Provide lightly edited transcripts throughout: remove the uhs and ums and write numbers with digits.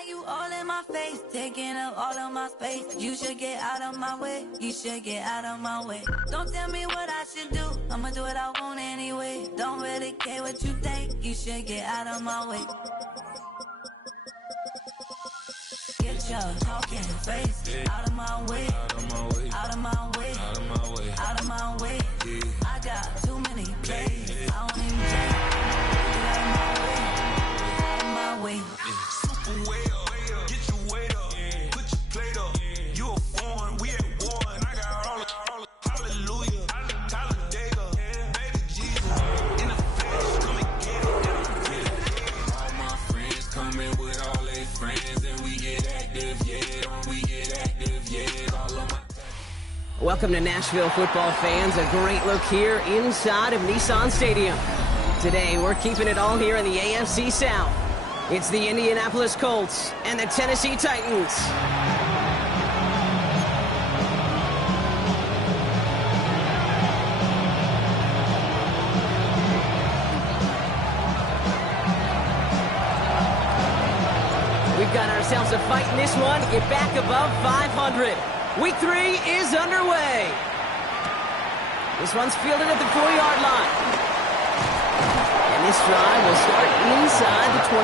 Why you all in my face, taking up all of my space? You should get out of my way, you should get out of my way. Don't tell me what I should do, I'ma do what I want anyway. Don't really care what you think, you should get out of my way. Get your talking face out of my way, out of my way, out of my way, out of my way, out of my way. I got too many plays, I don't even care. Get out of my way, out of my way. Super way up, get your weight up, put your plate up. You a foreign, we at war, and I got all the hallelujah, Talladega, baby Jesus, in the flesh, come and get it. All my friends coming with all their friends, and we get active, yeah, we get active, yeah, all of my. Welcome to Nashville football fans. A great look here inside of Nissan Stadium. Today, we're keeping it all here in the AFC South. It's the Indianapolis Colts and the Tennessee Titans. We've got ourselves a fight in this one to get back above 500. Week 3 is underway. This one's fielded at the 4-yard line. And this drive will start inside the 25.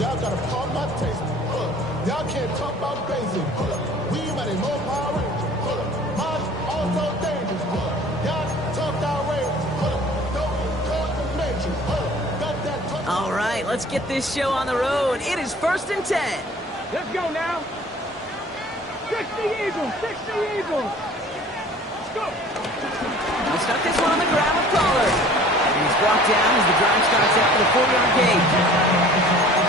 Y'all gotta pump my taste. Y'all can't talk about basic. We mighty more Power Rangers. Mine also dangerous. Y'all talk outrageous. Don't call the nature. Got that. All right, let's get this show on the road. It is 1st and 10. Let's go now. 60 Eagles, 60 Eagles. Let's go. We'll start this one on the ground with Pollard. And he's brought down as the drive starts out for the 4-yard gain.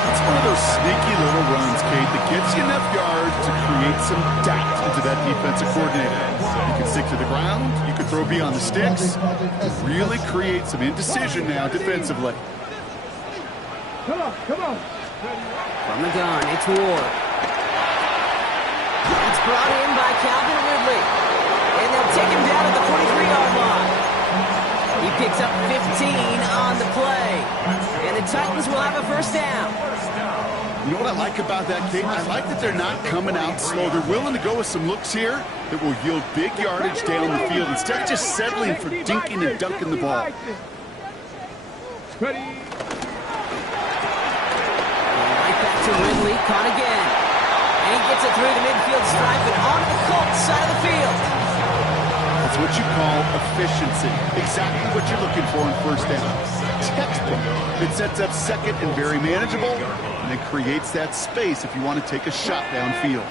It's one of those sneaky little runs, Kate, that gets you enough yards to create some doubt into that defensive coordinator. You can stick to the ground, you can throw beyond the sticks, and really create some indecision now defensively. Come on, come on. From the gun, it's Ward. It's brought in by Calvin Ridley. And they'll take him down at the 43-yard line. He picks up 15 on the play. And the Titans will have a first down. You know what I like about that, Kate? I like that they're not coming out slow. They're willing to go with some looks here that will yield big yardage down the field instead of just settling for dinking and dunking the ball. Ready. Right back to Ridley, caught again. And he gets it through the midfield stripe and onto the Colts side of the field. That's what you call efficiency. Exactly what you're looking for in first down. Textbook. It sets up second and very manageable, and then creates that space if you want to take a shot downfield.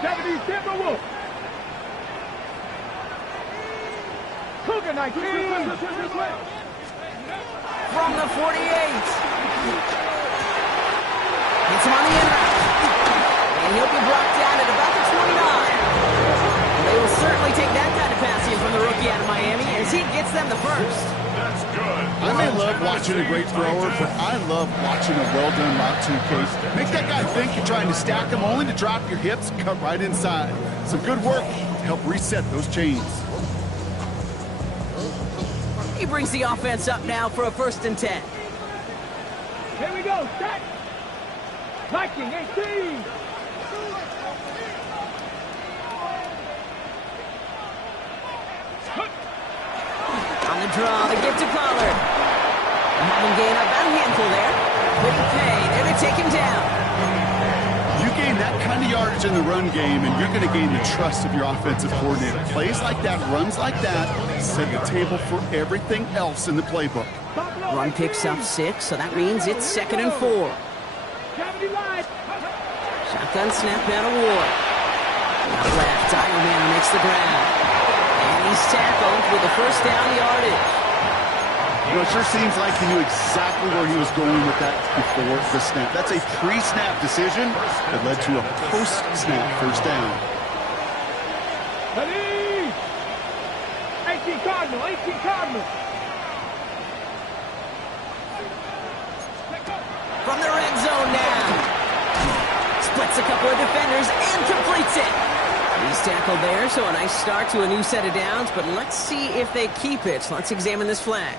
70 Timberwolves. Cougar night. From the 48. Hits him on the end route. And he'll be brought down at about the 29. They will certainly take that kind of passing from the rookie out of Miami as he gets them the first. That's good. I may love watching a great thrower, but I love watching a well-done route too, Case. Make that guy think you're trying to stack him only to drop your hips and cut right inside. Some good work to help reset those chains. He brings the offense up now for a 1st and 10. Here we go. Set. Viking 18. On the draw, they get to Pollard. Having gained about a handful there. Couldn't pay. They're going to take him down. You gain that kind of yardage in the run game, and you're going to gain the trust of your offensive coordinator. Plays like that, runs like that, set the table for everything else in the playbook. Run picks up 6, so that means it's 2nd and 4. Shotgun snap out of Ward. Out left, Ironman makes the grab. And he's tackled with the first down yardage. You know, it sure seems like he knew exactly where he was going with that before the snap. That's a pre-snap decision that led to a post-snap first down. 18 Cardinal, 18 Cardinal. From the red Hits a couple of defenders and completes it. He's tackled there, so a nice start to a new set of downs, but let's see if they keep it. Let's examine this flag.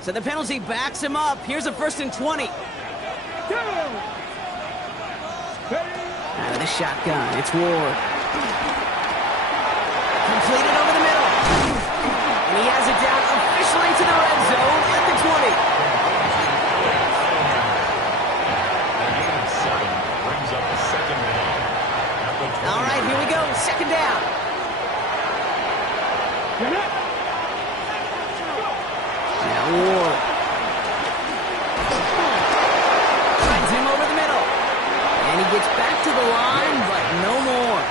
So the penalty backs him up. Here's a 1st and 20. Out of the shotgun, it's Ward. Completed over the middle. And he has it down officially to the red zone at the 20. All right, here we go. 2nd down. Now Ward. Finds him over the middle. And he gets back to the line, but no more.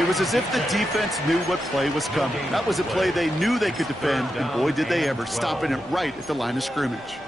It was as if the defense knew what play was coming. That was a play they knew they could defend, and boy, did they ever, stopping it right at the line of scrimmage.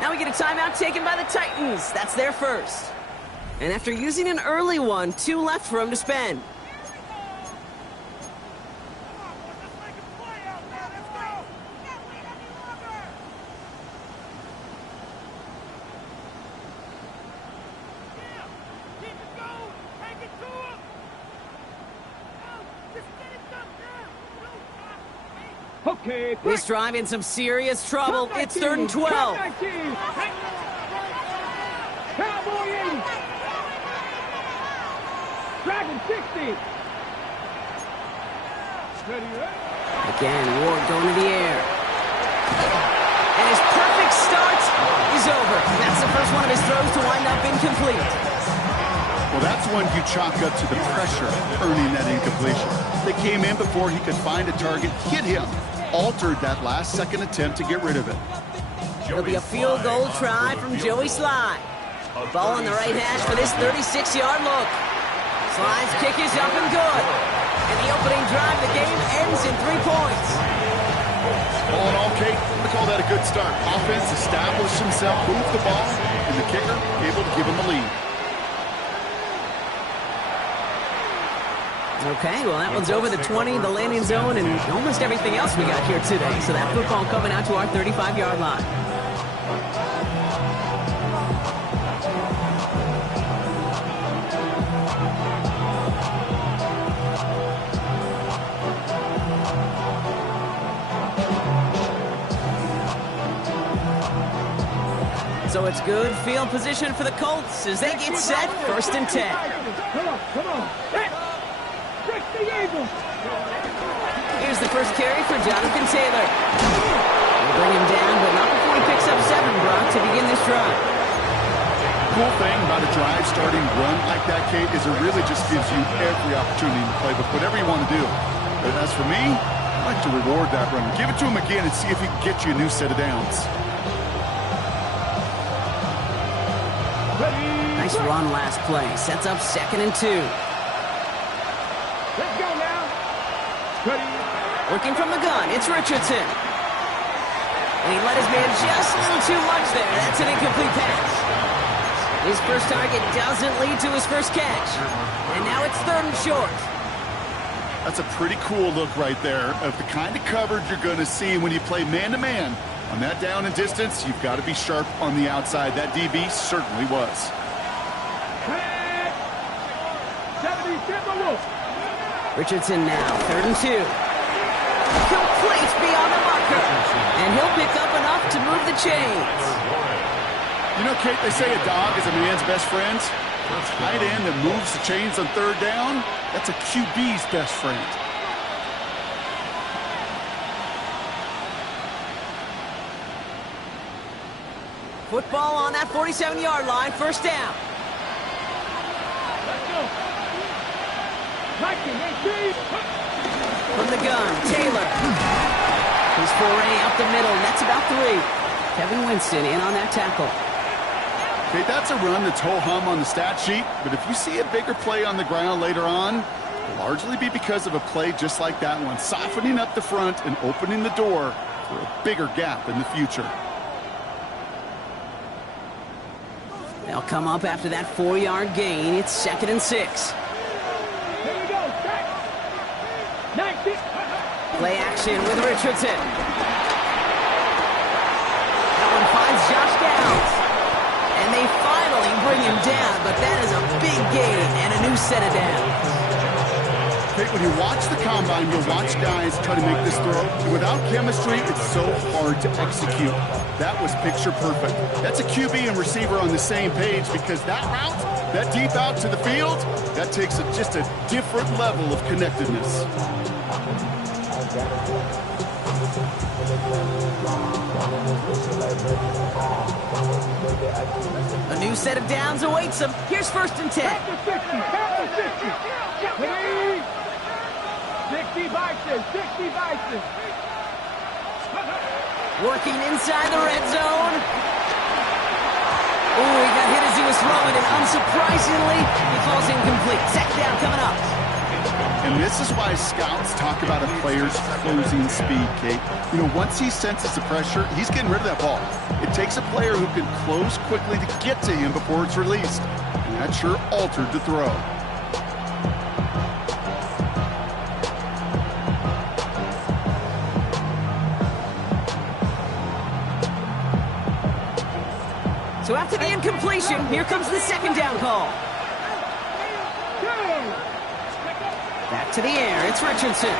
Now we get a timeout taken by the Titans. That's their first. And after using an early one, 2 left for him to spend. Okay, This drive in some serious trouble. It's 3rd and 12. Cowboy 80. Dragon 60. Steady, right? Again, Ward going to the air. And his perfect start is over. That's the first one of his throws to wind up incomplete. Well, that's one you chalk up to the pressure earning that incompletion. They came in before he could find a target, hit him, altered that last-second attempt to get rid of it. It'll be a field goal try from Joey Sly. Ball on the right hash for this 36-yard look. Sly's kick is up and good. And the opening drive of the game ends in 3 points. All in all, Kate, we call that a good start. Offense established himself, moved the ball, and the kicker able to give him the lead. Okay, well, that one's over the 20, the landing zone, and almost everything else we got here today. So that football coming out to our 35-yard line. So it's good field position for the Colts as they get set, 1st and 10. Come on. Break the Eagles. Here's the first carry for Jonathan Taylor. We'll bring him down, but not before he picks up 7, Brock, to begin this drive. Cool thing about a drive starting run like that, Kate, is it really just gives you every opportunity to play with whatever you want to do. But as for me, I like to reward that run. Give it to him again and see if he can get you a new set of downs. Nice run last play. Sets up 2nd and 2. Let's go now. Working from the gun, it's Richardson. And he let his man just a little too much there. That's an incomplete pass. His first target doesn't lead to his first catch. And now it's 3rd and short. That's a pretty cool look right there of the kind of coverage you're going to see when you play man-to-man. On that down and distance, you've got to be sharp on the outside. That DB certainly was. Richardson now, 3rd and 2. Complete beyond the marker. And he'll pick up enough to move the chains. You know, Kate, they say a dog is a man's best friend. Tight end that moves the chains on 3rd down, that's a QB's best friend. Football on that 47-yard line, 1st down. Let's go. From the gun, Taylor. His foray up the middle, that's about 3. Kevin Winston in on that tackle. Okay, that's a run that's ho-hum on the stat sheet, but if you see a bigger play on the ground later on, it'll largely be because of a play just like that one, softening up the front and opening the door for a bigger gap in the future. They'll come up after that 4-yard gain. It's 2nd and 6. Here we go. Nice. Play action with Richardson. That one finds Josh Downs. And they finally bring him down, but that is a big gain and a new set of downs. When you watch the combine, you'll watch guys try to make this throw. Without chemistry, it's so hard to execute. That was picture perfect. That's a QB and receiver on the same page because that route, that deep out to the field, that takes just a different level of connectedness. A new set of downs awaits them. Here's 1st and 10. 60 Vikings. Working inside the red zone. Ooh, he got hit as he was throwing, and unsurprisingly, he falls incomplete. 2nd down coming up. And this is why scouts talk about a player's closing speed, Kate. You know, once he senses the pressure, he's getting rid of that ball. It takes a player who can close quickly to get to him before it's released. And that sure altered the throw. So after the incompletion, here comes the 2nd down call. Back to the air, it's Richardson.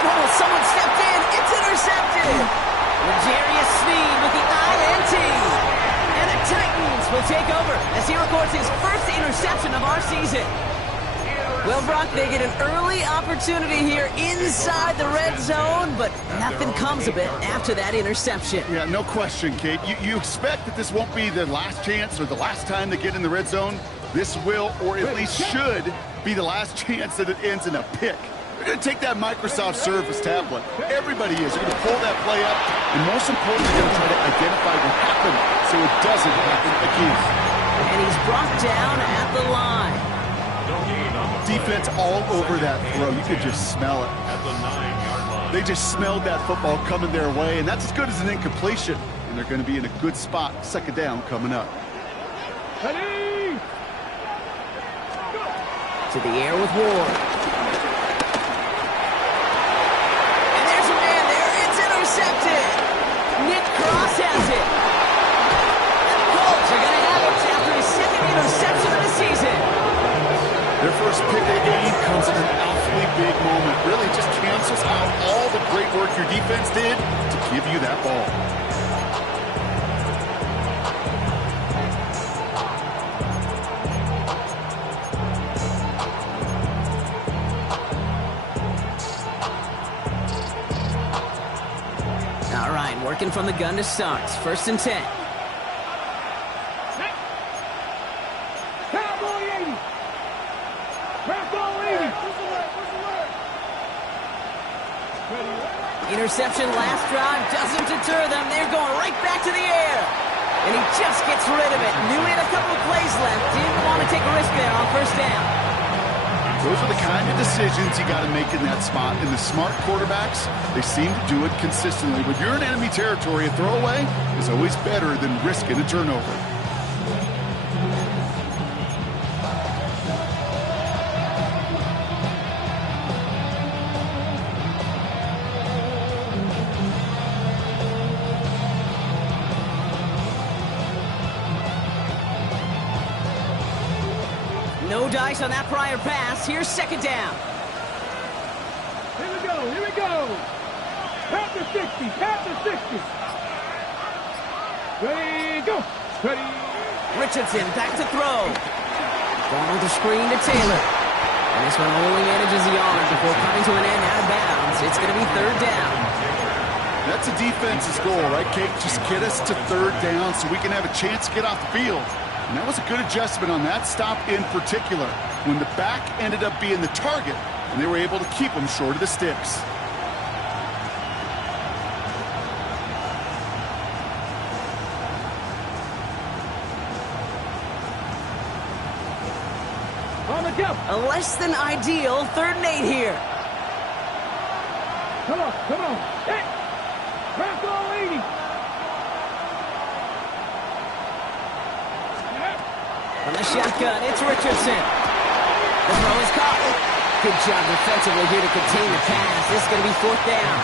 Oh, someone stepped in, it's intercepted. L'Jarius Sneed with the INT. And the Titans will take over as he records his first interception of our season. Well, Brock, they get an early opportunity here inside the red zone, but nothing comes of it after that interception. Yeah, no question, Kate. You expect that this won't be the last chance or the last time they get in the red zone. This will, or at least should, be the last chance that it ends in a pick. They're going to take that Microsoft Surface tablet. Everybody is. They're going to pull that play up, and most importantly, they're going to try to identify what happened so it doesn't happen again. And he's brought down at the line. Defense all over that throw. You could just smell it. They just smelled that football coming their way, and that's as good as an incompletion. And they're going to be in a good spot. 2nd down coming up. To the air with Ward. And there's a man there. It's intercepted. Nick Cross has it. And the Colts are going to have it after his 2nd interception of the season. Their first pick of the game comes in an awfully big moment. Really just cancels out all the great work your defense did to give you that ball. All right, working from the gun to start. 1st and 10. Interception last drive doesn't deter them. They're going right back to the air. And he just gets rid of it. Knew he had a couple of plays left. Didn't want to take a risk there on 1st down. Those are the kind of decisions you got to make in that spot. And the smart quarterbacks, they seem to do it consistently. When you're in enemy territory, a throwaway is always better than risking a turnover. No dice on that prior pass. Here's 2nd down. Here we go. Pat the 60. Ready, go. Ready. Richardson back to throw. Going with the screen to Taylor. And this one only manages the yard before coming to an end out of bounds. It's going to be 3rd down. That's a defense's goal, right, Kate? Just get us to 3rd down so we can have a chance to get off the field. And that was a good adjustment on that stop in particular, when the back ended up being the target, and they were able to keep them short of the sticks. On the go. A less than ideal 3rd and 8 here. Come on, come on. Hey, crack all 80. From the shotgun, it's Richardson. The throw is caught. Good job defensively here to contain the pass. This is going to be 4th down.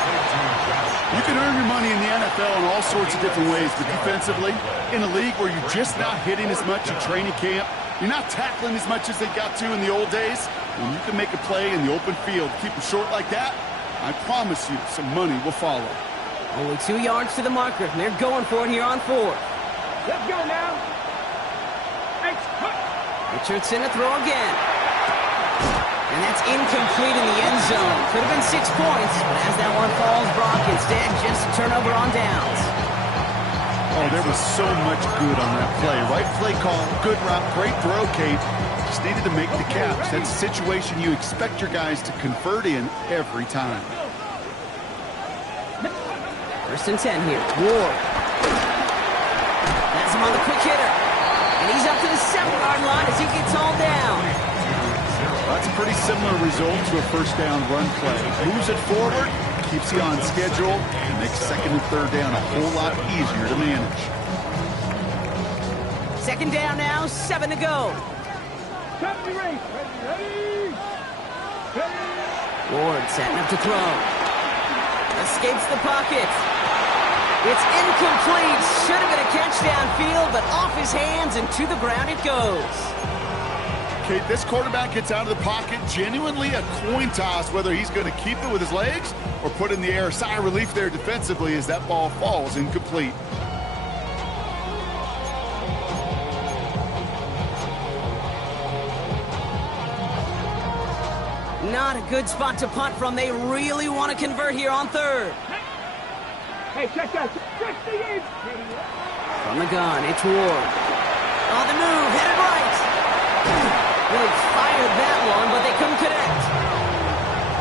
You can earn your money in the NFL in all sorts of different ways, but defensively, in a league where you're just not hitting as much in training camp, you're not tackling as much as they got to in the old days, when you can make a play in the open field, keep them short like that, I promise you some money will follow. Only 2 yards to the marker, and they're going for it here on 4th. Let's go now. Richardson to throw again. And that's incomplete in the end zone. Could have been 6 points, but as that one falls, Brock, instead just a turnover on downs. Oh, there was so much good on that play. Right play call, good route, great throw, Kate. Just needed to make the catch. That's a situation you expect your guys to convert in every time. 1st and 10 here. Ward. That's him on the quick hitter. And he's up to the 7-yard line as he gets all down. That's a pretty similar result to a 1st down run play. Moves it forward, keeps you on schedule, and makes 2nd and 3rd down a whole lot easier to manage. 2nd down now, 7 to go. Ready. Ward setting up to throw. Escapes the pocket. It's incomplete. Should have been a catch downfield, but off his hands and to the ground it goes. Kate, this quarterback gets out of the pocket, genuinely a coin toss whether he's going to keep it with his legs or put in the air. Sigh of relief there defensively as that ball falls incomplete. Not a good spot to punt from. They really want to convert here on 3rd. Hey, check that. 68. From the gun, it's Ward. On the move, headed right. Really fired that one, but they couldn't connect.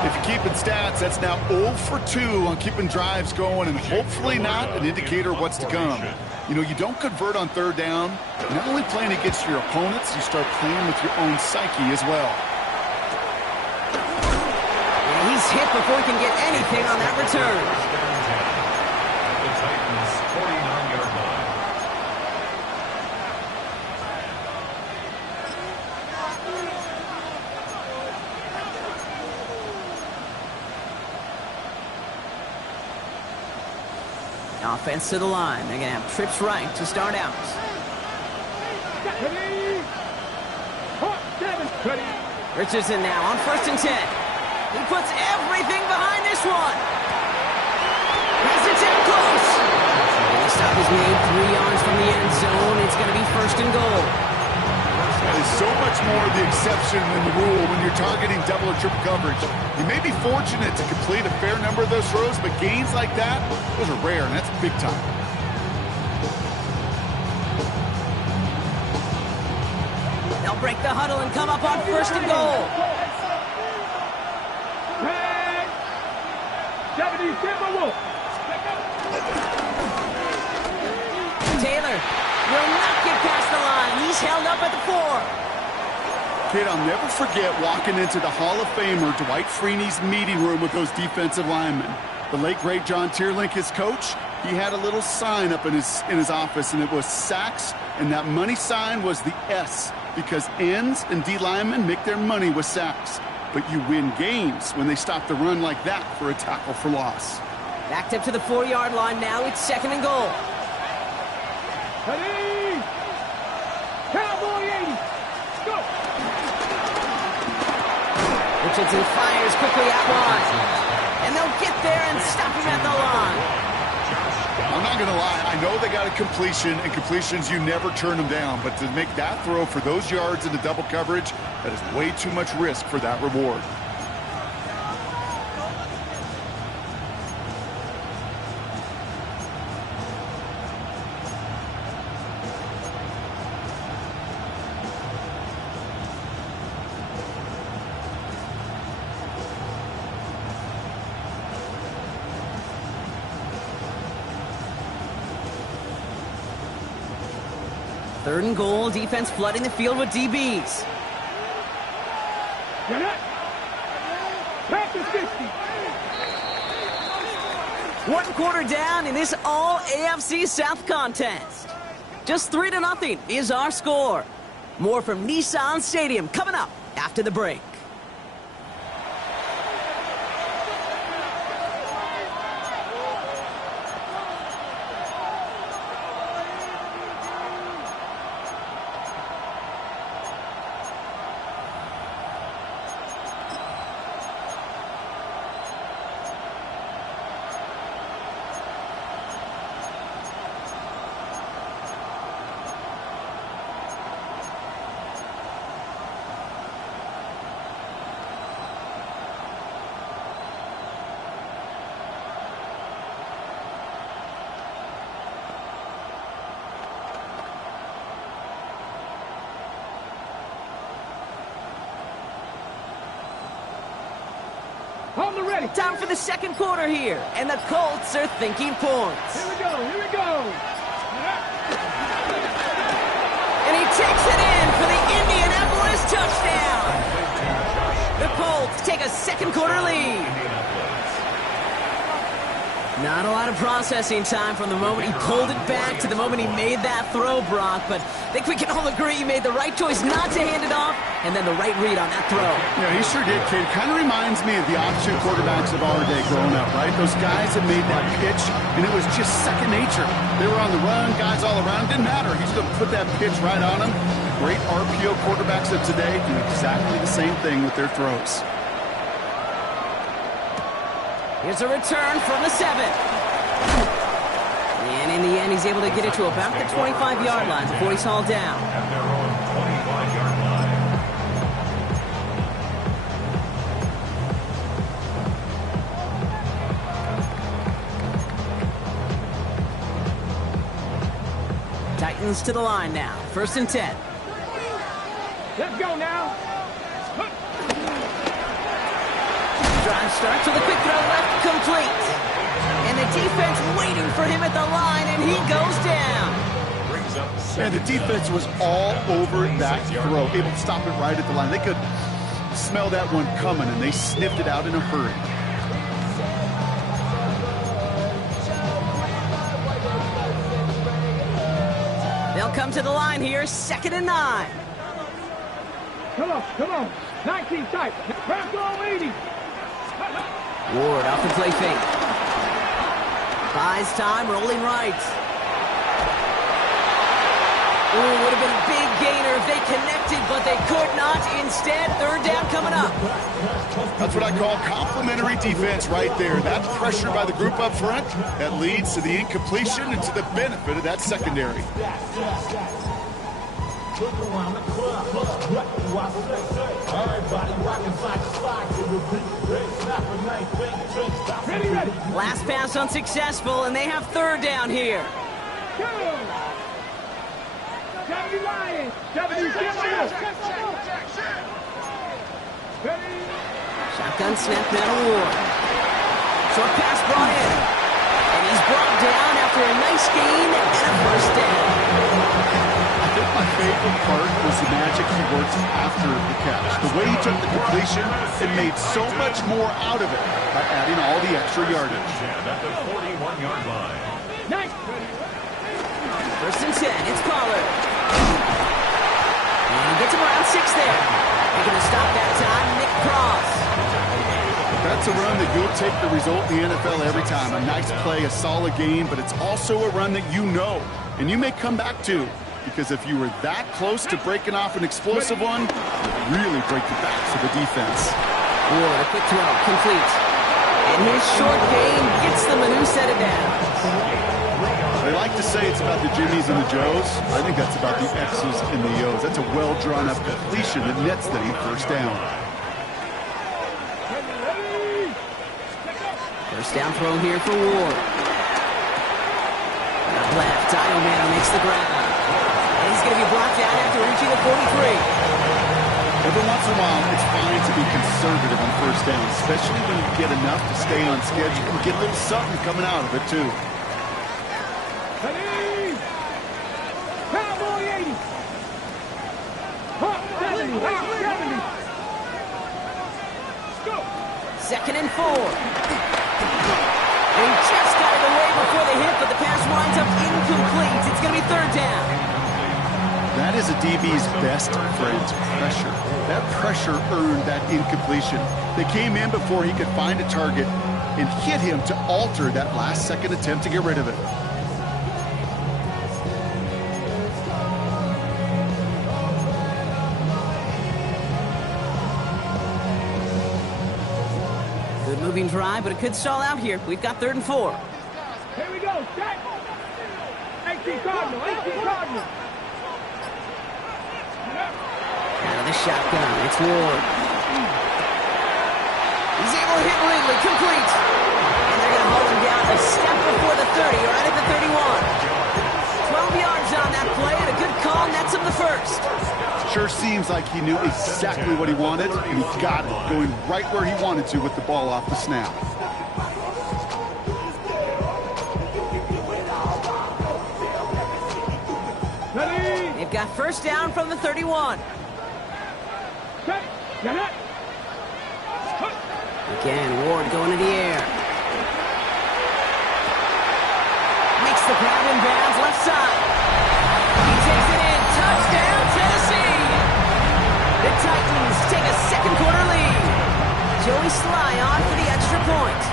If you're keeping stats, that's now 0 for 2 on keeping drives going, and hopefully not an indicator of what's to come. You know, you don't convert on 3rd down. Not only playing against your opponents, you start playing with your own psyche as well. And he's hit before he can get anything on that return. The Titans 49-yard line. Offense to the line. They're going to have trips right to start out. Richardson now on 1st and 10. He puts everything behind this one. Has it down close. And the stop is made 3 yards from the end zone. It's going to be 1st and goal. That is so much more the exception than the rule when you're targeting double or triple coverage. You may be fortunate to complete a fair number of those throws, but gains like that, those are rare, and that's big time. They'll break the huddle and come up on 1st and goal. 70, Taylor will not get past the line. He's held up at the 4. Kid, I'll never forget walking into the Hall of Famer Dwight Freeney's meeting room with those defensive linemen. The late, great John Tierlink, his coach, he had a little sign up in his office, and it was sacks, and that money sign was the S, because ends and D linemen make their money with sacks. But you win games when they stop the run like that for a tackle for loss. Backed up to the 4-yard line now. It's 2nd and goal. Ready. Cowboy 80. Go. Richardson fires quickly out wide. And they'll get there and stop him at the line. I'm not going to lie. I know they got a completion, and completions, you never turn them down. But to make that throw for those yards into double coverage, that is way too much risk for that reward. Third and goal, defense flooding the field with DBs. Get it. Back to 60. One quarter down in this all AFC South contest. Just 3-0 is our score. More from Nissan Stadium coming up after the break. Hold the ready. Time for the second quarter here, and the Colts are thinking points. Here we go. Here we go. And he takes it in for the Indianapolis touchdown. The Colts take a second quarter lead. Not a lot of processing time from the moment he pulled it back to the moment he made that throw, Brock, but I think we can all agree he made the right choice not to hand it off, and then the right read on that throw. Yeah, he sure did, kid. Kind of reminds me of the option quarterbacks of our day growing up, right? Those guys that made that pitch, and it was just second nature. They were on the run, guys all around. Didn't matter. He's going to put that pitch right on them. Great RPO quarterbacks of today do exactly the same thing with their throws. Here's a return from the 7. And in the end, he's able to get it to about the 25-yard line before he's hauled down. At their own 25-yard line. Titans to the line now. 1st and 10. Let's go now. Drive starts with a quick throw left, complete. And the defense waiting for him at the line, and he goes down. And the defense was all over that throw, able to stop it right at the line. They could smell that one coming, and they sniffed it out in a hurry. They'll come to the line here, 2nd and 9. Come on, come on. 19 tight. Back to 80. Ward off the play fake. Buys time, rolling right. Ooh, would have been a big gainer if they connected, but they could not. Instead, 3rd down coming up. That's what I call complimentary defense right there. That pressure by the group up front, that leads to the incompletion and to the benefit of that secondary. Ready. Last pass unsuccessful, and they have 3rd down here. Go. 70 Lions. 70 Lions. Ready. Shotgun snap now to Ward. Short pass brought in. And he's brought down after a nice gain and a 1st down. I think my favorite part was the magic he worked after the catch. The way he took the completion and made so much more out of it by adding all the extra yardage. At the 41-yard line. Nice. 1st and 10, it's Pollard. And he gets him around 6 there. Making a stop that time, Nick Cross. That's a run that you'll take the result in the NFL every time. A nice play, a solid game, but it's also a run that you know, and you may come back to. Because if you were that close to breaking off an explosive one, it would really break the backs of the defense. Ward, a quick throw, complete. And his short gain gets them a new set of downs. They like to say it's about the Jimmies and the Joes. I think that's about the X's and the O's. That's a well-drawn-up completion that nets them 1st down. 1st down throw here for Ward. Up left, Diomano makes the grab. And he's going to be blocked out after reaching the 43. Every once in a while, it's fine to be conservative on 1st down, especially when you get enough to stay on schedule and get a little something coming out of it, too. Ready. Cowboy 80. Hawk 70. Hawk 70. 2nd and 4. They just got it away before the hit, but the pass winds up incomplete. It's going to be 3rd down. That is a DB's best friend, pressure. That pressure earned that incompletion. They came in before he could find a target and hit him to alter that last-second attempt to get rid of it. Good moving drive, but it could stall out here. We've got 3rd and 4. Here we go, set. 18 Cardinal, 18 Cardinal. Out of the shotgun, it's Ward. He's able to hit Ridley, complete. And they're going to hold him down a step before the 30, right at the 31. 12 yards on that play, and a good call nets him the 1st. Sure seems like he knew exactly what he wanted, and he got it, going right where he wanted to with the ball off the snap. Ready? They've got 1st down from the 31. Set. Get it. Again, Ward going to the air. Makes the grab in bounds, left side. He takes it in. Touchdown, Tennessee. The Titans take a 2nd quarter lead. Joey Sly on for the extra point.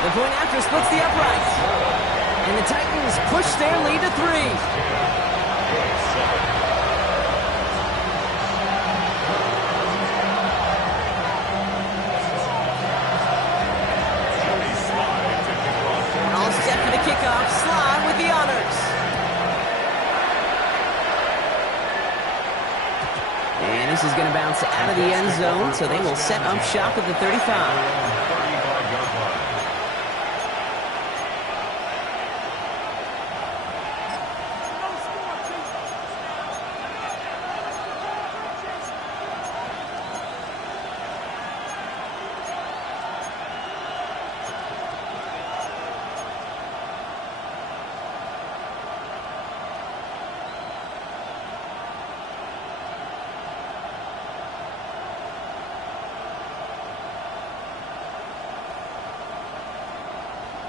The point after splits the uprights. And the Titans push their lead to 3. Kickoff, Sly with the honors. And this is going to bounce out of the end zone, so they will set up shop at the 35. 35-yard line.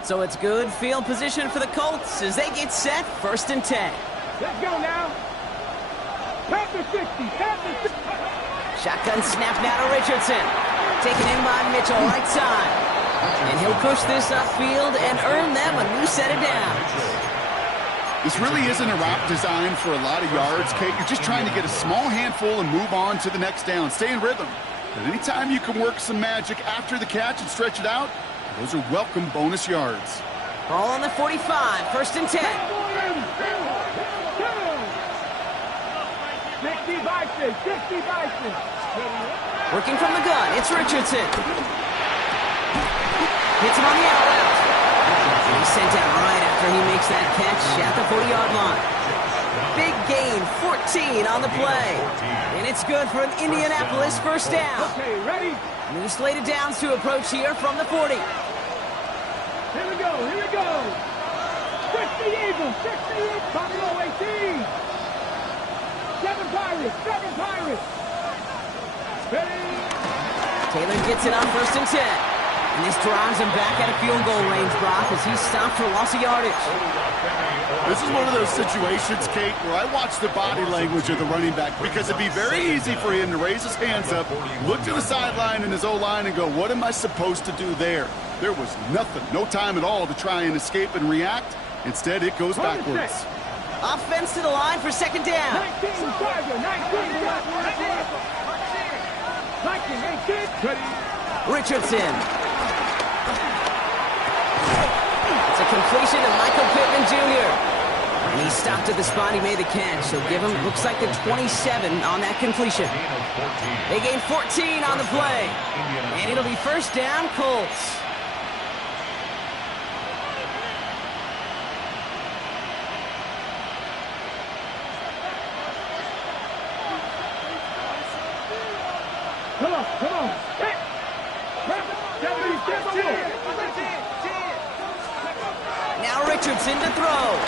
So it's good field position for the Colts as they get set, 1st and 10. Let's go now. Panther 60, Panther 60. Shotgun snap now to Richardson. Taken in by Mitchell, right side. And he'll push this upfield and earn them a new set of downs. This really isn't a route designed for a lot of yards, Kate. You're just trying to get a small handful and move on to the next down. Stay in rhythm. But anytime you can work some magic after the catch and stretch it out, those are welcome bonus yards. Ball on the 45, 1st and 10. 60 Bison, 60 Bison. Working from the gun, it's Richardson. Hits him on the out route. And he's sent out right after he makes that catch at the 40-yard line. Big gain, 14 on the play. And it's good for an Indianapolis 1st down. Okay, ready? New slate of downs to approach here from the 40. Here we go, here we go. 60 Eagles, 60 Eagles. Buffalo 18. 7 Pirates, 7 Pirates. Ready? Taylor gets it on 1st and 10. And this drives him back out of field goal range, Brock, as he's stopped for loss of yardage. This is one of those situations, Kate, where I watch the body language of the running back because it'd be very easy for him to raise his hands up, look to the sideline in his O-line and go, what am I supposed to do there? There was nothing, no time at all to try and escape and react. Instead, it goes backwards. Offense to the line for 2nd down. 19, Tiger, 19, 18. Richardson. It's a completion to Michael Pittman Jr. And he stopped at the spot he made the catch. So give him, looks like the 27 on that completion. They gain 14 on the play. And it'll be 1st down, Colts. Come on, come on. Hey. Now Richardson to throw.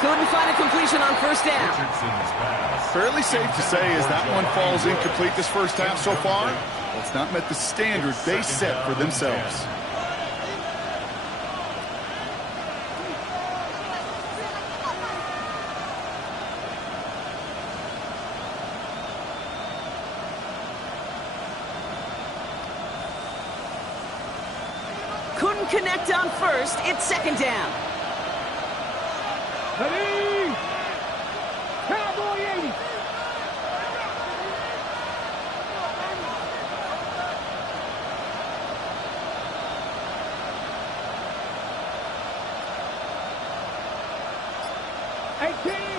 Couldn't find a completion on 1st down. Richardson's pass Fairly safe to say as that one falls incomplete this first half so far. It's not met the standard they set for themselves. Couldn't connect on first. It's second down. Ready? Cowboy 80.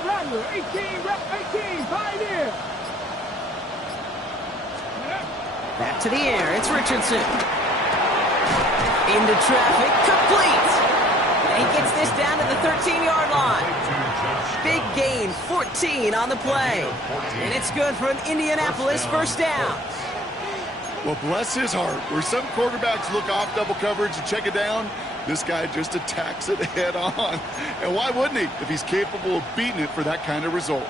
Rattler, 18, Pioneer. Back to the air. It's Richardson. Into traffic, complete. And he gets this down to the 13-yard line. Big gain, 14 on the play. And it's good for an Indianapolis first down. Well, bless his heart. Where some quarterbacks look off double coverage and check it down, this guy just attacks it head on. And why wouldn't he if he's capable of beating it for that kind of result?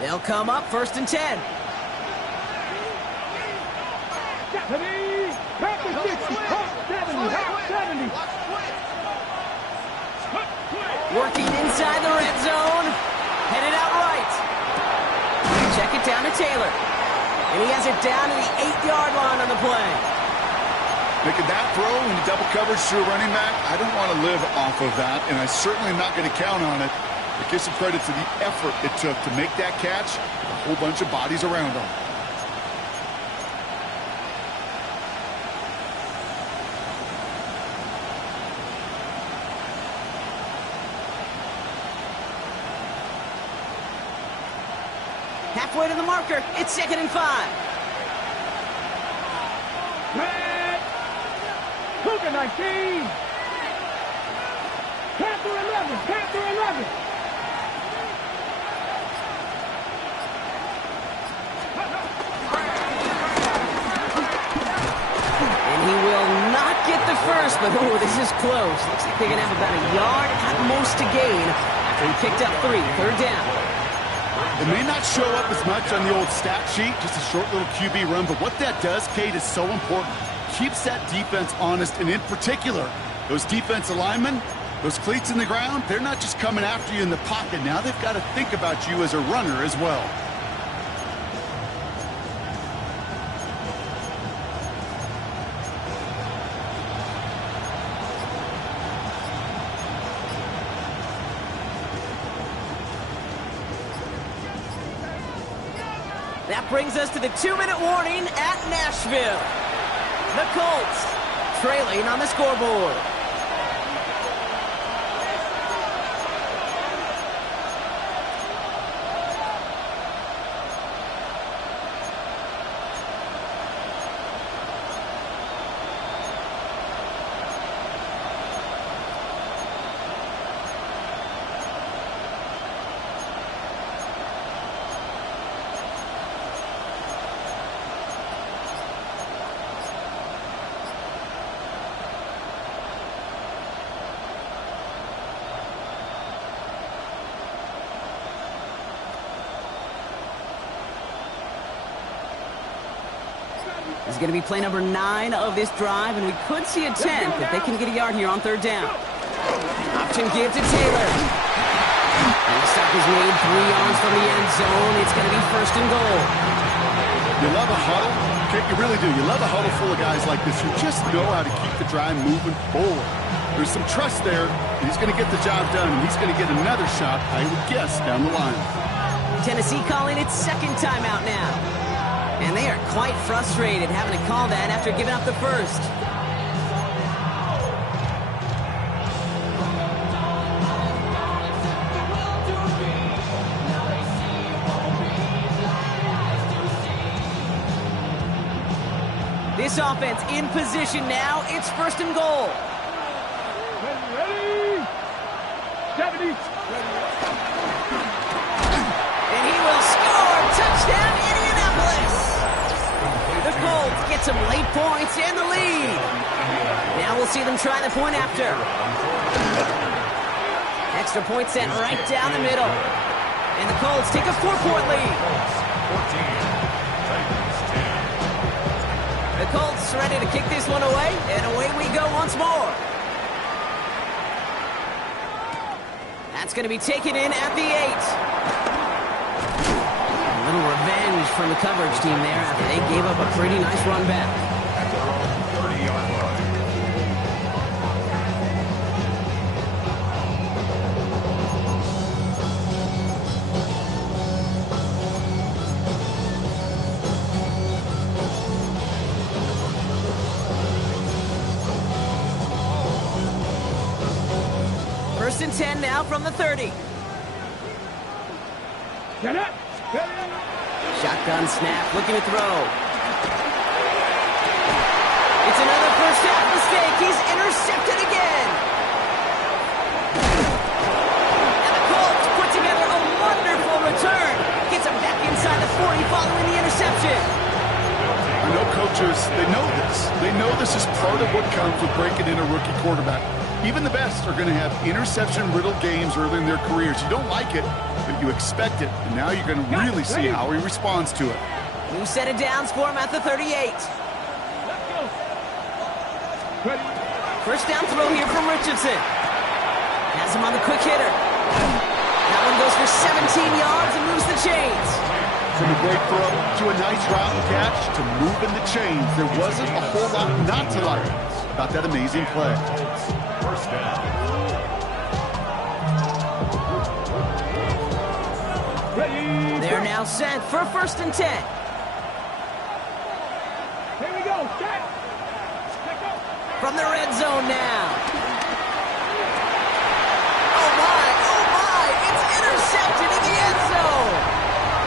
They'll come up first and 10. Panther 60, Hawk 70, Hawk 70. Working inside the red zone. Headed out right. Check it down to Taylor. And he has it down to the 8-yard line on the play. Making that throw into double coverage to a running back, I don't want to live off of that, and I certainly am not going to count on it. But give some credit to the effort it took to make that catch, a whole bunch of bodies around him. Halfway to the marker. It's second and 5. Red. Cougar 19. Panther 11. Panther 11. And he will not get the first, but oh, this is close. Looks like they're going to have about a yard at most to gain after he picked up 3. Third down. It may not show up as much on the old stat sheet, just a short little QB run, but what that does, Kate, is so important. Keeps that defense honest, and in particular, those defensive linemen, those cleats in the ground, they're not just coming after you in the pocket. Now they've got to think about you as a runner as well. That brings us to the 2-minute warning at Nashville. The Colts trailing on the scoreboard. This is going to be play number 9 of this drive, and we could see a 10 if they can get a yard here on third down. Option give to Taylor. And the stop is made 3 yards from the end zone. It's going to be first and goal. You love a huddle. Okay, you really do. You love a huddle full of guys like this who just know how to keep the drive moving forward. There's some trust there. He's going to get the job done, and he's going to get another shot, I would guess, down the line. Tennessee calling its second timeout now. And they are quite frustrated having to call that after giving up the first. This offense in position now. It's first and goal. Ready? 70. And he will score. Touchdown, Indianapolis. The Colts get some late points and the lead. we'll see them try the point after. Extra point sent right down the middle. And the Colts take a 4-point lead. 14, Titans 10. The Colts ready to kick this one away, and away we go once more. That's going to be taken in at the 8. A little revenge from the coverage team there after they gave up a pretty nice run back. At their own 30-yard line. First and 10 now from the 30. Get up. Shotgun snap, looking to throw. It's another first half mistake. He's intercepted again. And the Colts put together a wonderful return. Gets him back inside the 40 following the interception. I know coaches, they know this. They know this is part of what comes with breaking in a rookie quarterback. Even the best are going to have interception-riddled games early in their careers. You don't like it, but you expect it. And now you're going to really see how he responds to it. New set of downs for him at the 38. First down throw here from Richardson. Has him on the quick hitter. That one goes for 17 yards and moves the chains. From a great throw to a nice route and catch to moving the chains. There wasn't a whole lot not to like about that amazing play. First down. They're now set for first and 10. Here we go. Set. From the red zone now. Oh my, it's intercepted in the end zone.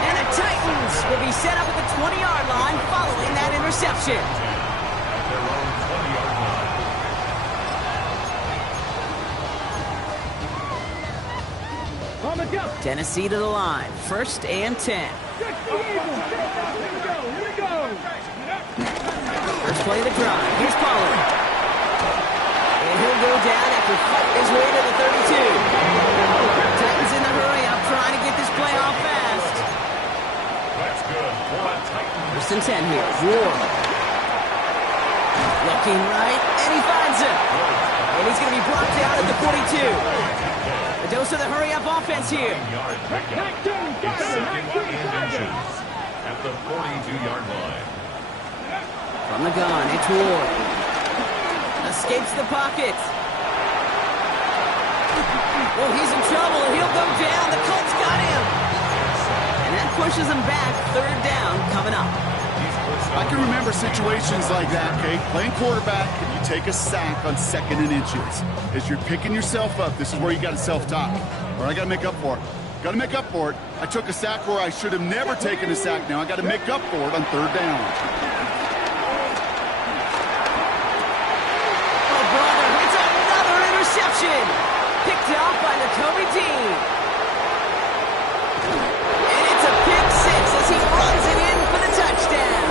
And the Titans will be set up at the 20-yard line following that interception. At their own 20-yard line. On the jump. Tennessee to the line, first and 10. Here we go. First play of the drive. Here's Pollard. And he'll go down after fighting his way to the 32. Titans in the hurry up, trying to get this play off fast. That's good for the Titans. First and 10 here. Ward. Looking right, and he finds him. And he's going to be brought down at the 42. A dose of the hurry-up offense here. 9-yard pickup. It's second and inches at the 42-yard line. From the gun, it's Ward. Escapes the pocket. Oh, he's in trouble, and he'll go down. The Colts got him. And that pushes him back. Third down coming up. I can remember situations like that, Kate. Playing quarterback, and you take a sack on second and inches. As you're picking yourself up, this is where you got to self-talk. Or I got to make up for it. Got to make up for it. I took a sack where I should have never taken a sack. Now I got to make up for it on third down. Oh, brother, it's another interception. Picked off by Nakobe Dean. And it's a pick six as he runs it in for the touchdown.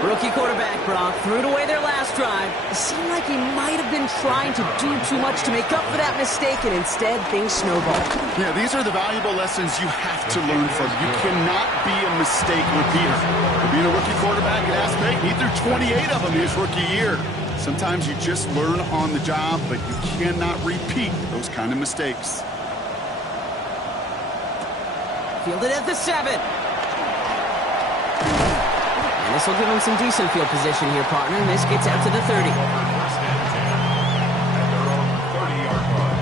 Rookie quarterback Brock threw it away their last drive. It seemed like he might have been trying to do too much to make up for that mistake, and instead things snowballed. Yeah, these are the valuable lessons you have to learn from. You cannot be a mistake repeater. For being a rookie quarterback at Ask Peyton, he threw 28 of them his rookie year. Sometimes you just learn on the job, but you cannot repeat those kind of mistakes. Fielded at the 7. And this will give him some decent field position here, partner. And this gets out to the 30. First and 10 at their own 30-yard line.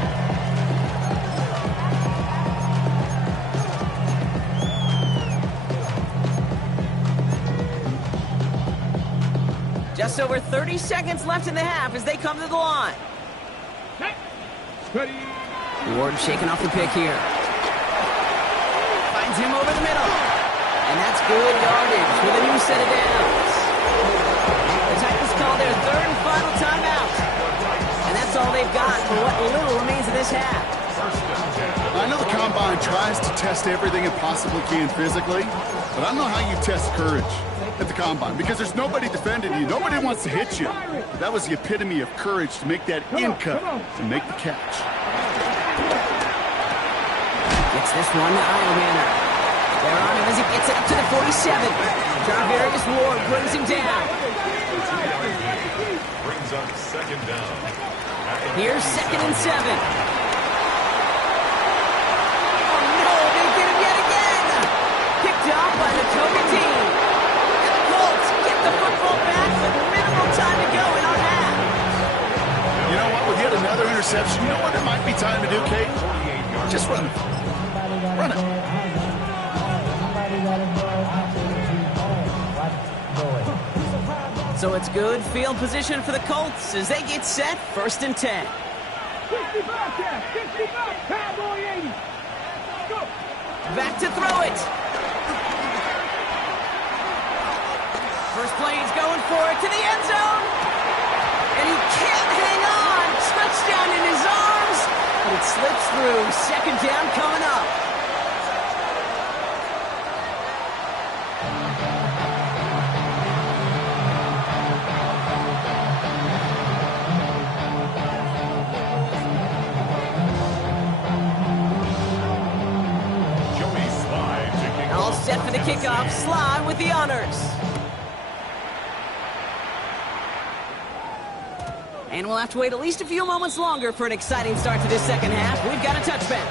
Just over 30 seconds left in the half as they come to the line. Ready. Ward shaking off the pick here. Finds him over the middle. And that's good yardage with a new set of downs. The Titans call their third and final timeout. And that's all they've got for what little remains of this half. I know the Combine tries to test everything it possibly can physically, but I don't know how you test courage. at the combine because there's nobody defending you. Nobody wants to hit you. But that was the epitome of courage to make that in cut and make the catch. Gets this one to Eilmanner. They're on him as he gets it up to the 47. Jarvarius Ward brings him down. Brings up second down. Here's 2nd and 7. Oh no, they get him yet again. Picked up by the Toby team. And the Colts get the football back with minimal time to go in our half. You know what? With yet another interception, you know what it might be time to do, Kate? Just run it. Run it. So it's good field position for the Colts as they get set 1st and 10. 60 back, Cowboy 80. Go. Back to throw it. First play, he's going for it to the end zone. And he can't hang on. Touchdown in his arms. But it slips through. 2nd down coming up. All set for the kickoff. Sly with the honors. And we'll have to wait at least a few moments longer for an exciting start to this second half. We've got a touchback.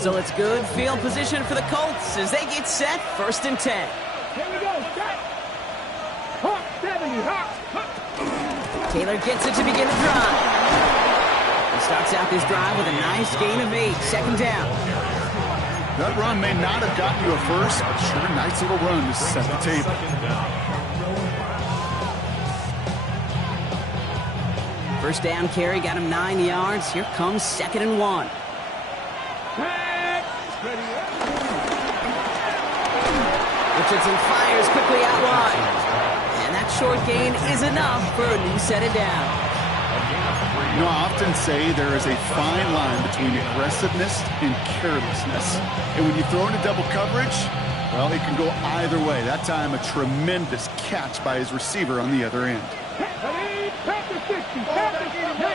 So it's good field position for the Colts as they get set 1st and 10. Here we go, set. Hawk 70, Hawk. Taylor gets it to begin the drive. He starts out this drive with a nice gain of 8. 2nd down. That run may not have gotten you a first, but sure, a nice little run to set the table. First down carry got him 9 yards. Here comes 2nd and 1. Richardson fires quickly out wide. And that short gain is enough for a new set of down. You know, I often say there is a fine line between aggressiveness and carelessness. And when you throw into double coverage, well, it can go either way. That time, a tremendous catch by his receiver on the other end. Panther 60, Panther 19,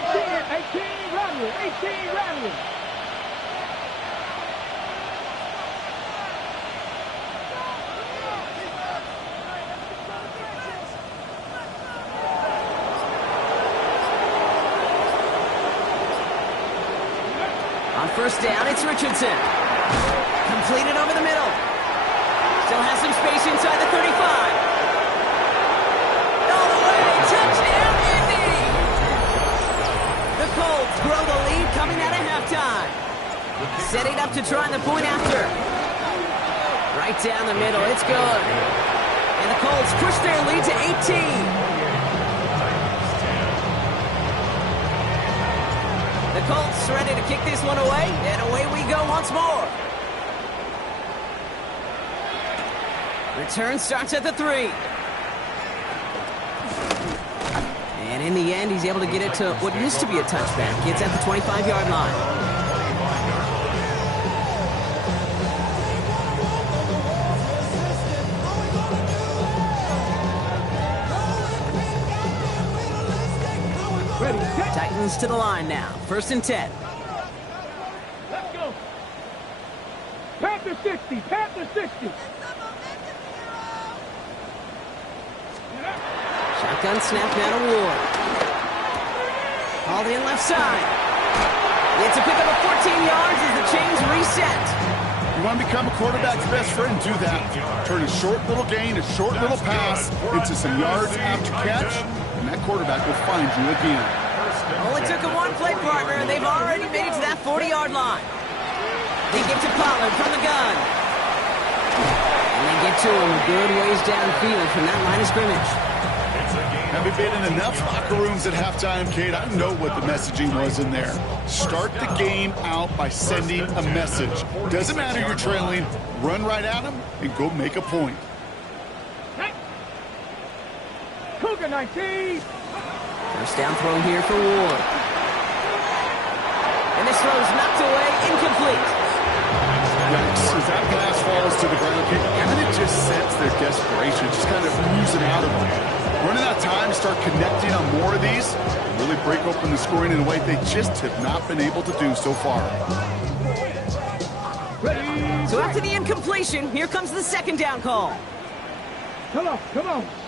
18, Rodney, 18, Rodney. On first down, it's Richardson. Completed over the middle. Still has some space inside the 35. All the way, touchdown, Indy! The Colts grow the lead coming out of halftime. Setting up to try the point after. Right down the middle, it's good. And the Colts push their lead to 18. The Colts ready to kick this one away, and away we go once more. Return starts at the 3. And in the end, he's able to get it to what used to be a touchback. Gets at the 25-yard line. Titans to the line now. 1st and 10. Let's go. Panther 60, Panther 60. Shotgun snap now to Ward. Hauled in left side. It's a pickup of 14 yards as the chains reset. You want to become a quarterback's best friend, do that. Turn a short little gain, a short little pass into some yards after catch, and that quarterback will find you again. Only took a one-play partner, and they've already made it to that 40-yard line. They get to Pollard from the gun. And they get to him a good ways downfield from that line of scrimmage. Having been in enough locker rooms at halftime, Kate, I know what the messaging was in there. Start the game out by sending a message. Doesn't matter you're trailing, run right at them and go make a point. Cougar 19. First down throw here for Ward. And this throw is knocked away, incomplete. Rex, as that pass falls to the ground, you kind of just sense their desperation, just kind of oozing out of them. Running out of time to start connecting on more of these, and really break open the scoring in a way they just have not been able to do so far. So after the incompletion, here comes the second down call. Come on,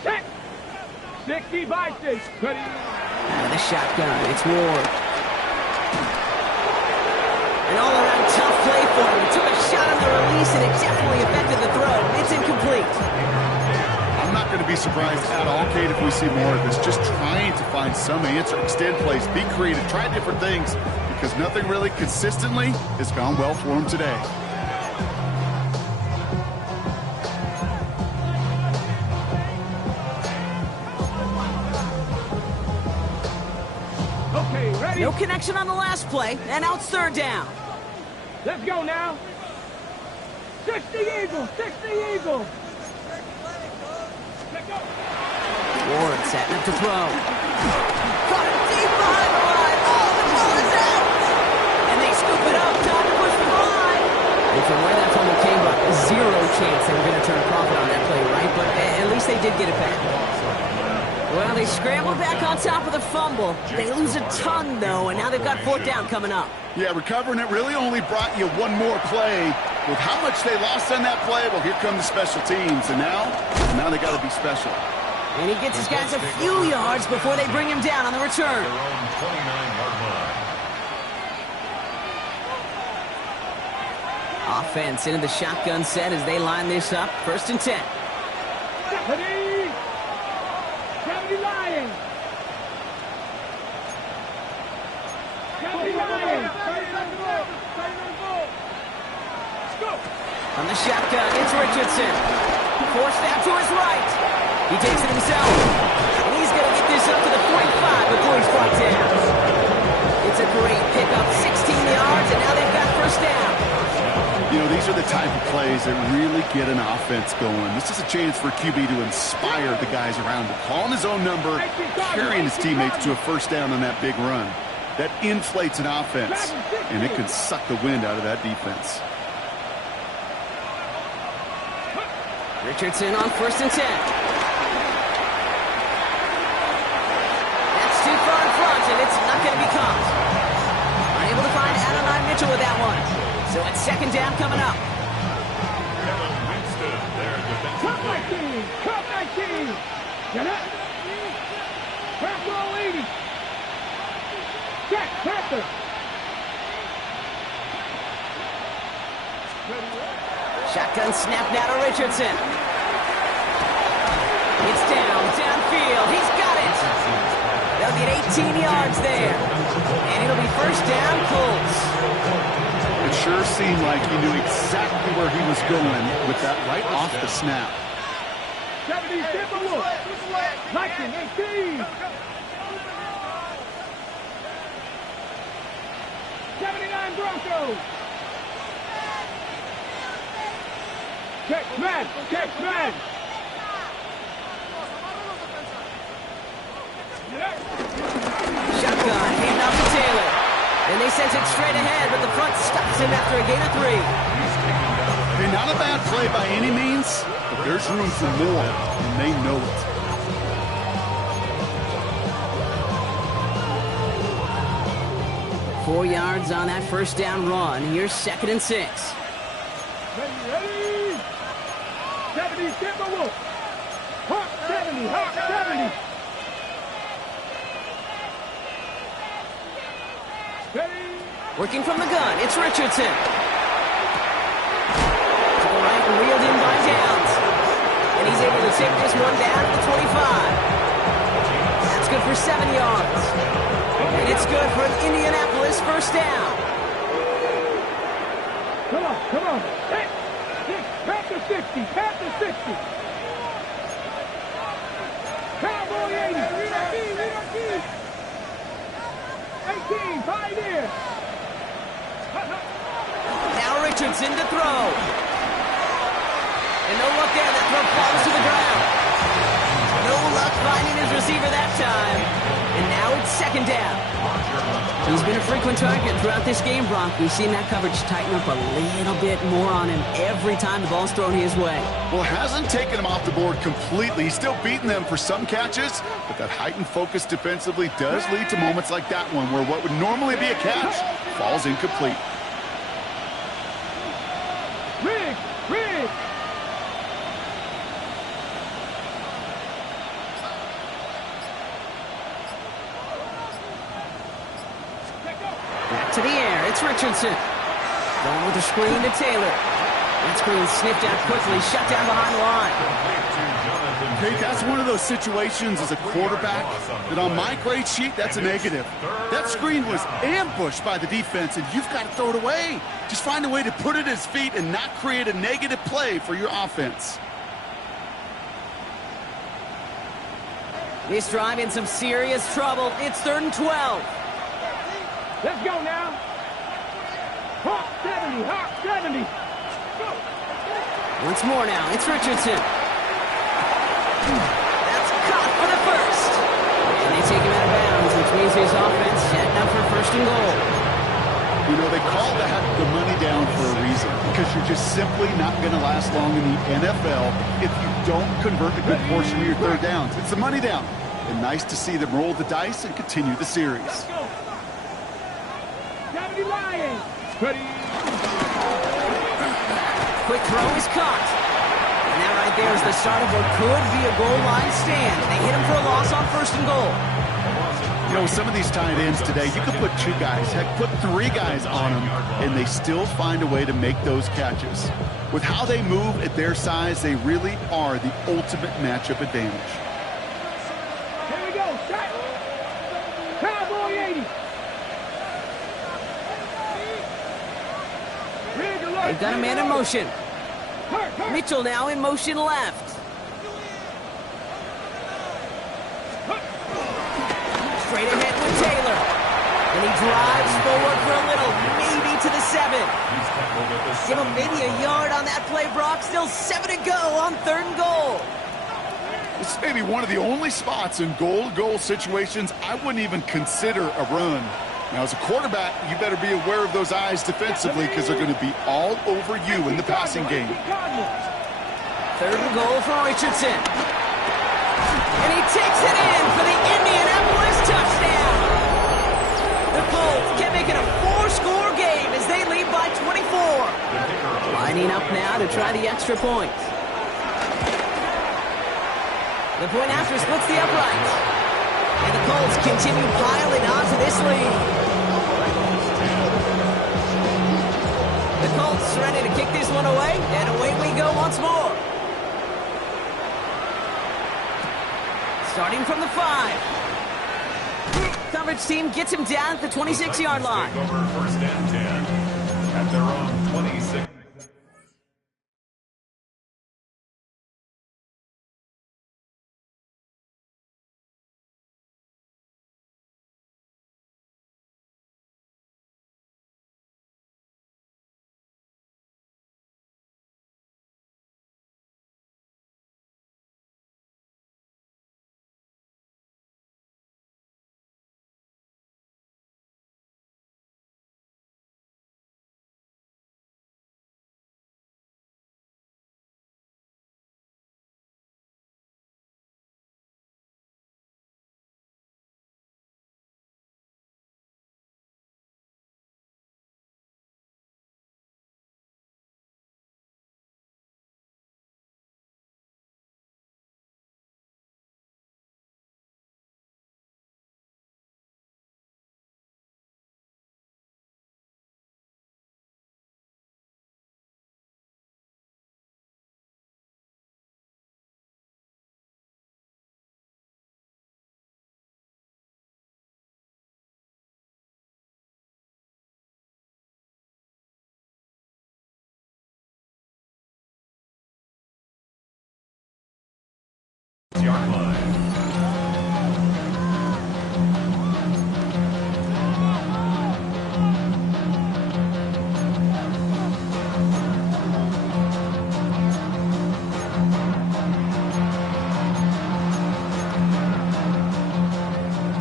set. 60 by 6. Ready. Out of the shotgun, it's Ward. An all-around tough play for him. He took a shot on the release, and it definitely affected the throw. It's incomplete. I'm not going to be surprised at all, Kate, if we see more of this. Just trying to find some answer, extend plays, be creative, try different things, because nothing really consistently has gone well for him today. Okay, ready? No connection on the last play, and now it's third down. Let's go now. 60 Eagles, 60 Eagles. Let's go. Ward setting up to throw. Caught it deep behind the line. Oh, the ball is out. And they scoop it up. Time to push the line. And from where that fumble came up, zero chance they were going to turn a profit on that play, right? But at least they did get it back. Well, they scrambled back on top of the fumble. They lose a ton, though, and now they've got fourth down coming up. Yeah, recovering it really only brought you one more play. With how much they lost on that play, well, here come the special teams. And now they got to be special. And he gets his guys a few yards before they bring him down on the return. Their own 29-yard line. Offense into the shotgun set as they line this up. First and 10. Ready. 70 Lions. 70 Lions. Let's go. On the shotgun, it's Richardson. Forced out to his right. He takes it himself. And he's going to get this up to the 45 before he's brought down. It's a great pickup, 16 yards, and now they've got first down. You know, these are the type of plays that really get an offense going. This is a chance for QB to inspire the guys around him. Calling his own number, carrying his teammates to a first down on that big run. That inflates an offense, and it can suck the wind out of that defense. Richardson on first and 10. That's too far in front, and it's not going to be caught. Unable to find Adonai Mitchell with that one. So it's second down coming up. Kevin Winston, their defensive Cup player. 19. Cup 19. Get up. Press roll 80. Check. Panther. Shotgun snap now to Richardson. It's downfield. He's got it. They'll get 18 yards there. And it'll be first down, Colts. It sure seemed like he knew exactly where he was going with that right off the snap. 70 Timberwolves. Lightning 18. 79 Broncos. Check man. Check man. Shotgun, hand off to Taylor. And they sent it straight ahead, but the front stops him after a gain of 3. Hey, not a bad play by any means, but there's room for more, and they know it. Four yards on that first down run. Here's second and 6. Ready. 70 Timberwolves. Hawk 70. Hawk 70. Ready. Working from the gun, it's Richardson. To the right and reeled in by Downs. And he's able to take this one down to the 25. That's good for 7 yards. And it's good for an Indianapolis first down. Come on. Hey, Panther 60. Panther 60. Cowboy 80. 18. Pioneer. Now Richardson to throw. And no luck there. That throw falls to the ground. No luck finding his receiver that time. And now it's second down. He's been a frequent target throughout this game, Brock. We've seen that coverage tighten up a little bit more on him every time the ball's thrown his way. Well, it hasn't taken him off the board completely. He's still beating them for some catches, but that heightened focus defensively does lead to moments like that one where what would normally be a catch falls incomplete. Rig! Back to the air. It's Richardson. Going with the screen to Taylor. That screen sniffed out quickly, shut down behind the line. Hey, that's one of those situations as a quarterback that on my grade sheet, that's a negative. That screen was ambushed by the defense, and you've got to throw it away. Just find a way to put it at his feet and not create a negative play for your offense. This drive in some serious trouble. It's 3rd and 12. Let's go now. Hawk 70, Hawk 70. Go. Once more now, it's Richardson. That's caught for the first. And they take him out of bounds, which means his offense setting up for 1st and goal. You know, they call that the money down for a reason, because you're just simply not going to last long in the NFL if you don't convert a good portion of your 3rd downs. It's the money down. And nice to see them roll the dice and continue the series. Let's go. 70 Lions. Ready. Quick throw is caught. And that right there is the start of what could be a goal line stand. They hit him for a loss on 1st and goal. You know, some of these tight ends today, you could put 2 guys, heck, put 3 guys on them, and they still find a way to make those catches. With how they move at their size, they really are the ultimate matchup advantage. Here we go. Shot. Cowboy 80. They've got a man in motion. Mitchell now in motion left. Straight ahead with Taylor. And he drives forward for a little, maybe to the 7. Give him maybe a yard on that play, Brock. Still 7 to go on 3rd and goal. This is maybe one of the only spots in goal-to-goal situations I wouldn't even consider a run. Now, as a quarterback, you better be aware of those eyes defensively because they're going to be all over you in the passing game. 3rd and goal for Richardson. And he takes it in for the Indianapolis touchdown. The Colts can make it a 4-score game as they lead by 24. Lining up now to try the extra point. The point after splits the uprights. And the Colts continue piling onto this lead. The Colts ready to kick this one away, and away we go once more. Starting from the 5. Coverage team gets him down at the 26-yard line. Take over 1st and 10 at their own 26. Yard line.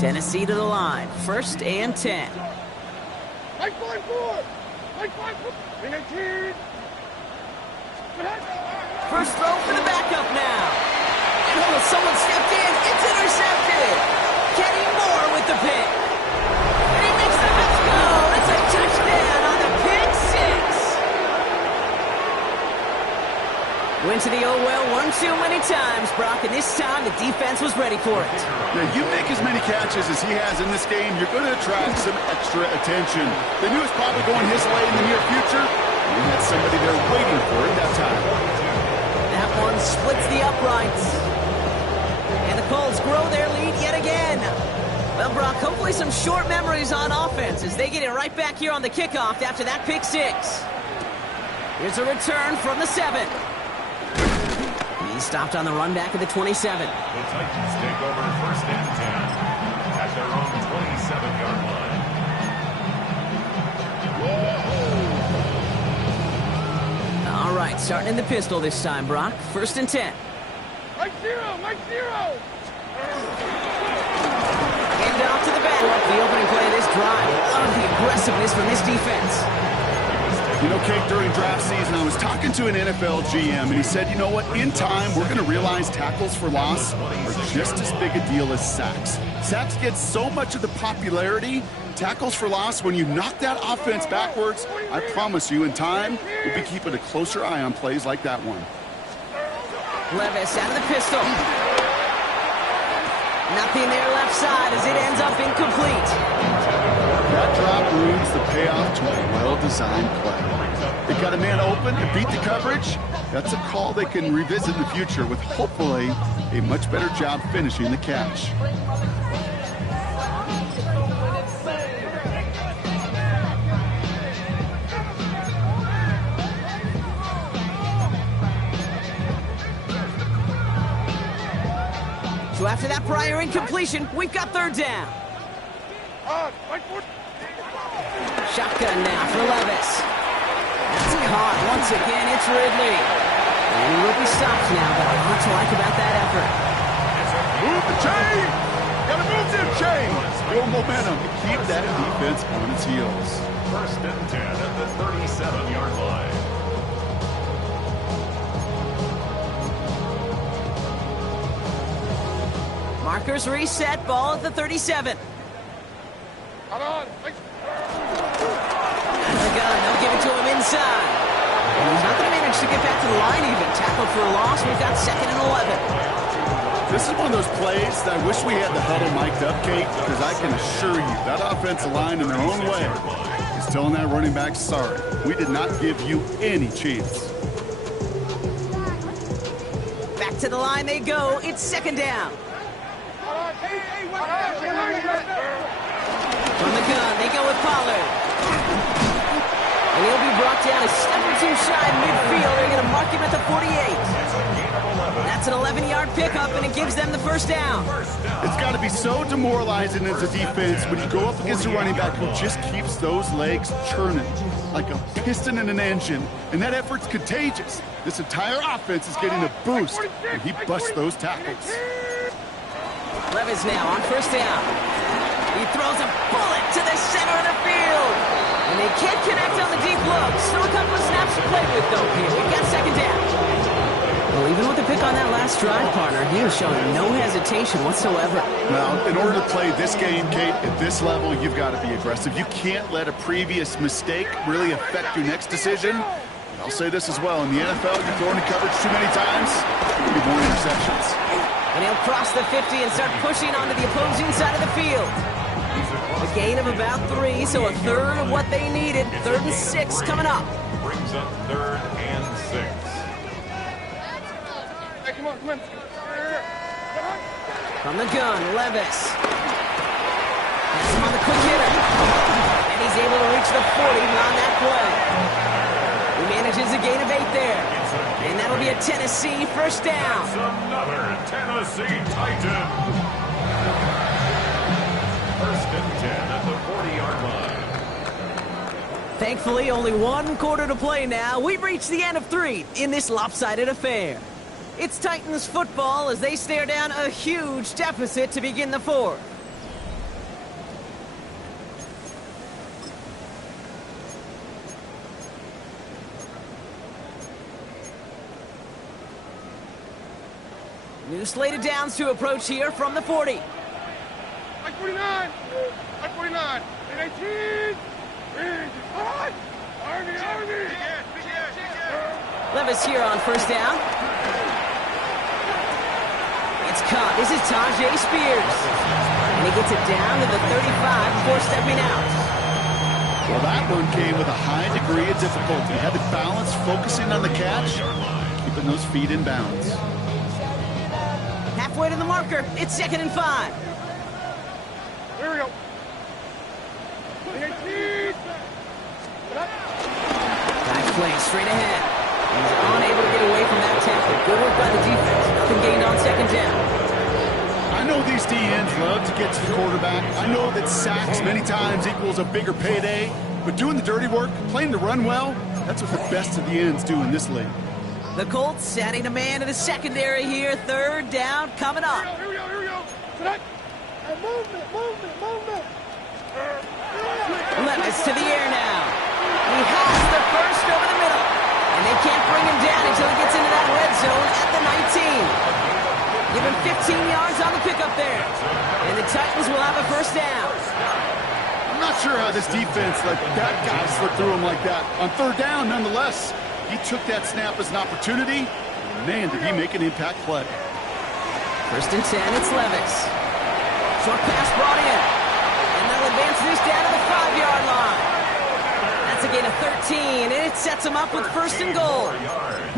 Tennessee to the line, 1st and 10. Like 5-4. Like 5-4. Bring it, kid. First throw for the backup now. And oh, someone stepped in. It's intercepted. Kenny Moore with the pick. And he makes the Mets go. It's a touchdown on the pick six. Went to the oh well one too many times, Brock, and this time the defense was ready for it. Yeah, you make as many catches as he has in this game, you're going to attract some extra attention. They knew it was probably going his way in the near future. He had somebody there waiting for it that time. That one splits the uprights. And the Colts grow their lead yet again. Well, Brock, hopefully some short memories on offense as they get it right back here on the kickoff after that pick six. Here's a return from the 7. He stopped on the run back at the 27. The Titans take over first and 10 at their own 27-yard line. All right, starting in the pistol this time, Brock. First and 10. Like 0. Like 0. Hand off to the back. The opening play of this drive. Love the aggressiveness from this defense. You know, Kate, during draft season, I was talking to an NFL GM, and he said, you know what, in time, we're going to realize tackles for loss are just as big a deal as sacks. Sacks get so much of the popularity. Tackles for loss, when you knock that offense backwards, I promise you, in time, we'll be keeping a closer eye on plays like that one. Levis out of the pistol. Nothing there left side as it ends up incomplete. That drop ruins the payoff to a well-designed play. They got a man open and beat the coverage. That's a call they can revisit in the future with hopefully a much better job finishing the catch. So after that prior incompletion, we've got third down. Shotgun now for Levis. That's caught once again. It's Ridley. And he will be stopped now, but a lot to like about that effort. Move the chain! Gotta move them chains! Build momentum to keep that defense on its heels. First and 10 at the 37-yard line. Markers reset. Ball at the 37. Come on. Out of the gun. They'll give it to him inside. And he's not going to manage to get back to the line even. Tackled for a loss. We've got second and 11. This is one of those plays that I wish we had the huddle mic'd up, Kate, because I can assure you that offensive line in their own way is telling that running back, sorry, we did not give you any chance. Back to the line they go. It's second down. From the gun, they go with Pollard. And he'll be brought down a step or two shy midfield. They're going to mark him at the 48. That's an 11-yard pickup, and it gives them the first down. It's got to be so demoralizing as a defense when you go up against a running back who just keeps those legs churning like a piston in an engine, and that effort's contagious. This entire offense is getting a boost when he busts those tackles. Levis now on first down. He throws a bullet to the center of the field. And they can't connect on the deep look. Still a couple of snaps to play with, though, here. We've got second down. Well, even with the pick on that last drive, partner, he was showing no hesitation whatsoever. Now, in order to play this game, Kate, at this level, you've got to be aggressive. You can't let a previous mistake really affect your next decision. I'll say this as well. In the NFL, you're throwing in coverage too many times, you get more interceptions. And he'll cross the 50 and start pushing onto the opposing side of the field. A gain of about 3, so a third of what they needed. 3rd and 6 coming up. Brings up 3rd and 6. Hey, come on. From the gun, Levis. That's him on the quick hitter. And he's able to reach the 40 on that play. He manages a gain of 8 there. And that'll be a Tennessee first down. That's another Tennessee Titan. First and 10 at the 40-yard line. Thankfully, only 1 quarter to play now. We've reached the end of 3 in this lopsided affair. It's Titans football as they stare down a huge deficit to begin the 4th. New slated downs to approach here from the 40. Like 49. Like 49. And 18. Army. Levis here on first down. It's caught. This is Tajay Spears. And he gets it down to the 35 before stepping out. Well, that one came with a high degree of difficulty. Had to balance focusing on the catch, keeping those feet in bounds. Halfway to the marker. It's 2nd and 5. Here we go. 18. Back play straight ahead. He's unable to get away from that tackle. Good work by the defense. Nothing gained on 2nd down. I know these DNs love to get to the quarterback. I know that sacks many times equals a bigger payday, but doing the dirty work, playing the run well, that's what the best of the ends do in this league. The Colts adding a man to the secondary here. 3rd down coming up. Here we go. Tonight. Movement. Levis to the air now. He has the first over the middle. And they can't bring him down until he gets into that red zone at the 19. Give him 15 yards on the pickup there. And the Titans will have a first down. I'm not sure how this defense let that guy slip through him like that. On 3rd down, nonetheless, he took that snap as an opportunity. Man, did he make an impact play. 1st and 10, it's Levis. Short pass brought in. And they'll advance this down to the 5-yard line. That's a gain of 13, and it sets them up with 1st and goal.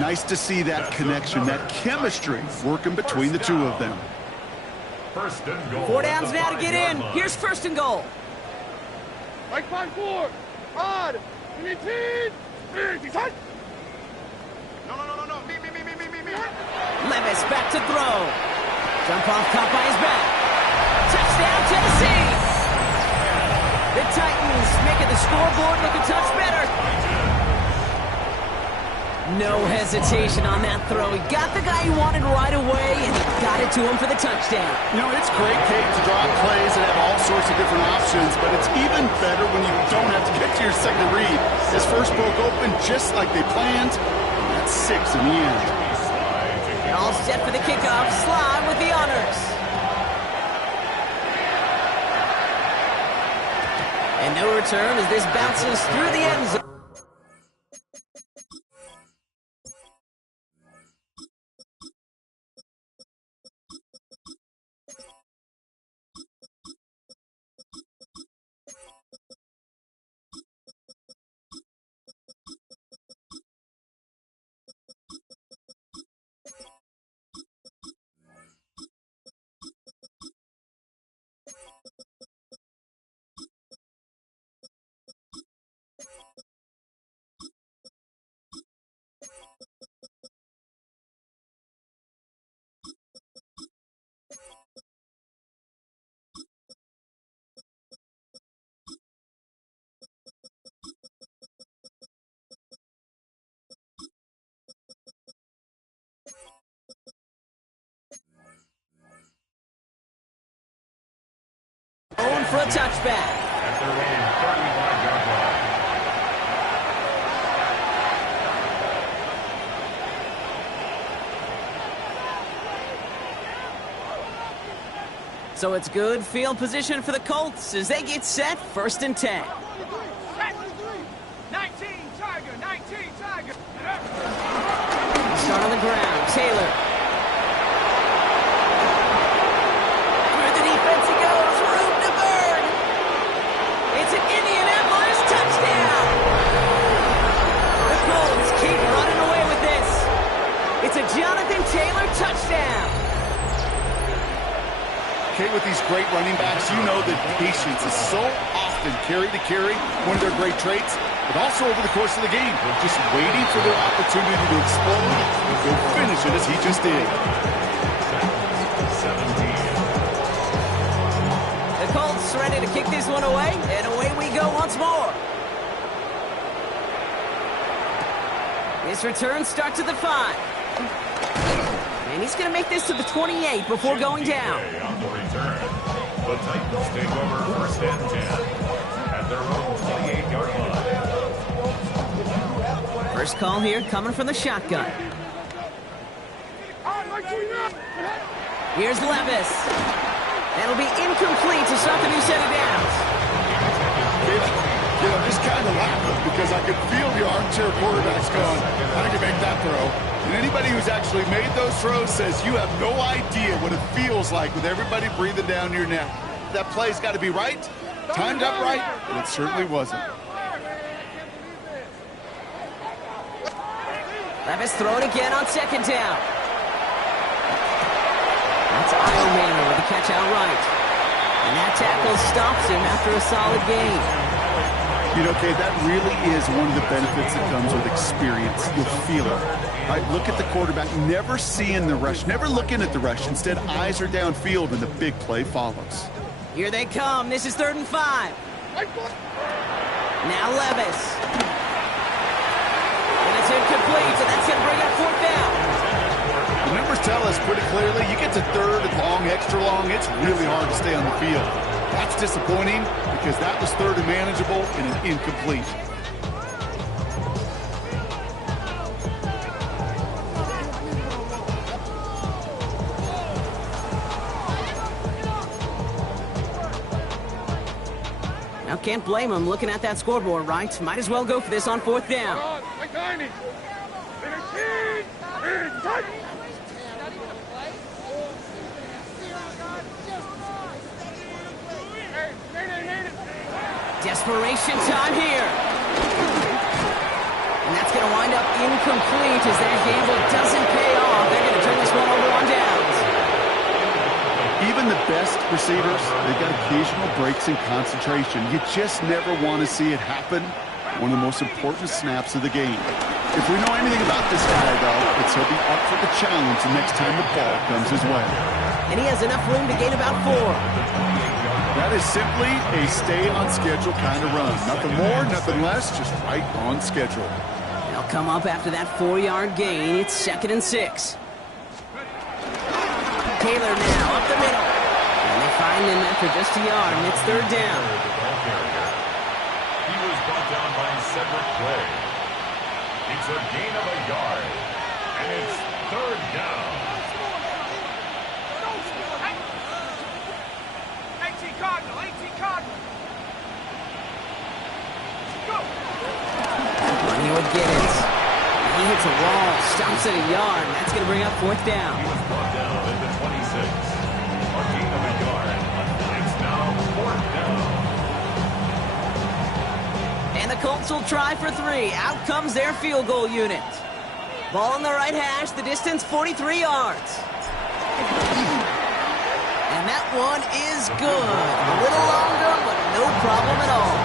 Nice to see that connection, that chemistry working between the two of them. 1st and goal. 4 downs now to get in. Here's 1st and goal. Like 5-4. Odd. 18. No. Me. Levis back to throw. Jump off caught by his back. Touchdown, Tennessee. The Titans making the scoreboard look a touch better. No hesitation on that throw. He got the guy he wanted right away, and he got it to him for the touchdown. You know, it's great, Kate, to draw plays that have all sorts of different options, but it's even better when you don't have to get to your second read. His first broke open just like they planned, and that's 6 in the end. They're all set for the kickoff. Slide with the honors. And no return as this bounces through the end zone. Going for a touchback. At their own 35-yard line. So it's good field position for the Colts as they get set. 1st and 10. 19 Tiger. Start on the ground. Taylor. Through the defense he goes. Room to burn. It's an Indianapolis touchdown. The Colts keep running away with this. It's a Jonathan Taylor touchdown. Okay, with these great running backs, you know that patience is so often carry to carry, one of their great traits, but also over the course of the game, just waiting for their opportunity to explode and go finish it as he just did. 17. The Colts ready to kick this one away, and away we go once more. This return starts at the 5. And he's going to make this to the 28 before going down. On the return, the Titans take over 1st and 10 at their own 28-yard line. First call here coming from the shotgun. Hard Here's Levis. That'll be incomplete to start the new set of downs. You know, just kind of laughing because I could feel the armchair quarterbacks going, I can make that throw. And anybody who's actually made those throws says you have no idea what it feels like with everybody breathing down your neck. That play's got to be right, timed up right, and it certainly wasn't. Levis throwing again on second down. That's Iron Man with the catch outright. And that tackle stops him after a solid gain. You know, Kate, that really is one of the benefits that comes with experience. You'll feel it. Right, look at the quarterback, never seeing the rush, never looking at the rush. Instead, eyes are downfield, and the big play follows. Here they come. This is 3rd and 5. Now Levis. And it's incomplete, so that's going to bring up 4th down. The numbers tell us pretty clearly, you get to 3rd and long, extra long, it's really hard to stay on the field. That's disappointing because that was 3rd and manageable and an incomplete. Now can't blame him looking at that scoreboard, right? Might as well go for this on 4th down. Desperation time here. And that's going to wind up incomplete as that gamble doesn't pay off. They're going to turn this one over on downs. Even the best receivers, they've got occasional breaks in concentration. You just never want to see it happen. One of the most important snaps of the game. If we know anything about this guy, though, it's he'll be up for the challenge the next time the ball comes his way. And he has enough room to gain about 4. That is simply a stay-on-schedule kind of run. Nothing more, nothing less, just right on schedule. They'll come up after that 4-yard gain. It's 2nd and 6. Taylor now up the middle. And they find him after just a yard, and it's 3rd down. He was brought down by Cedric Clay. It's a gain of a yard, and it's 3rd down. Money would get it. He hits a wall, stops at a yard, and that's going to bring up 4th down. He was brought down at the 26. A gain of a yard. It's now 4th down. And the Colts will try for 3. Out comes their field goal unit. Ball in the right hash, the distance 43 yards. And that one is good. A little longer, but no problem at all.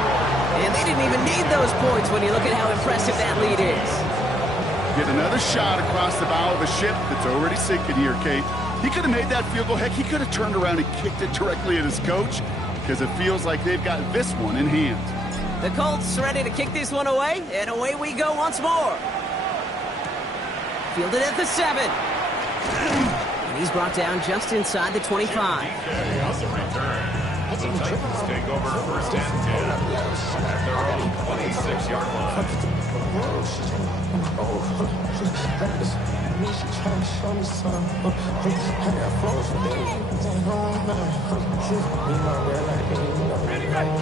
And they didn't even need those points when you look at how impressive that lead is. Get another shot across the bow of a ship that's already sinking here, Kate. He could have made that field goal. Heck, he could have turned around and kicked it directly at his coach because it feels like they've got this one in hand. The Colts ready to kick this one away, and away we go once more. Fielded at the 7. And he's brought down just inside the 25. On the return, the Titans take over 1st and 10 at their own 26-yard line.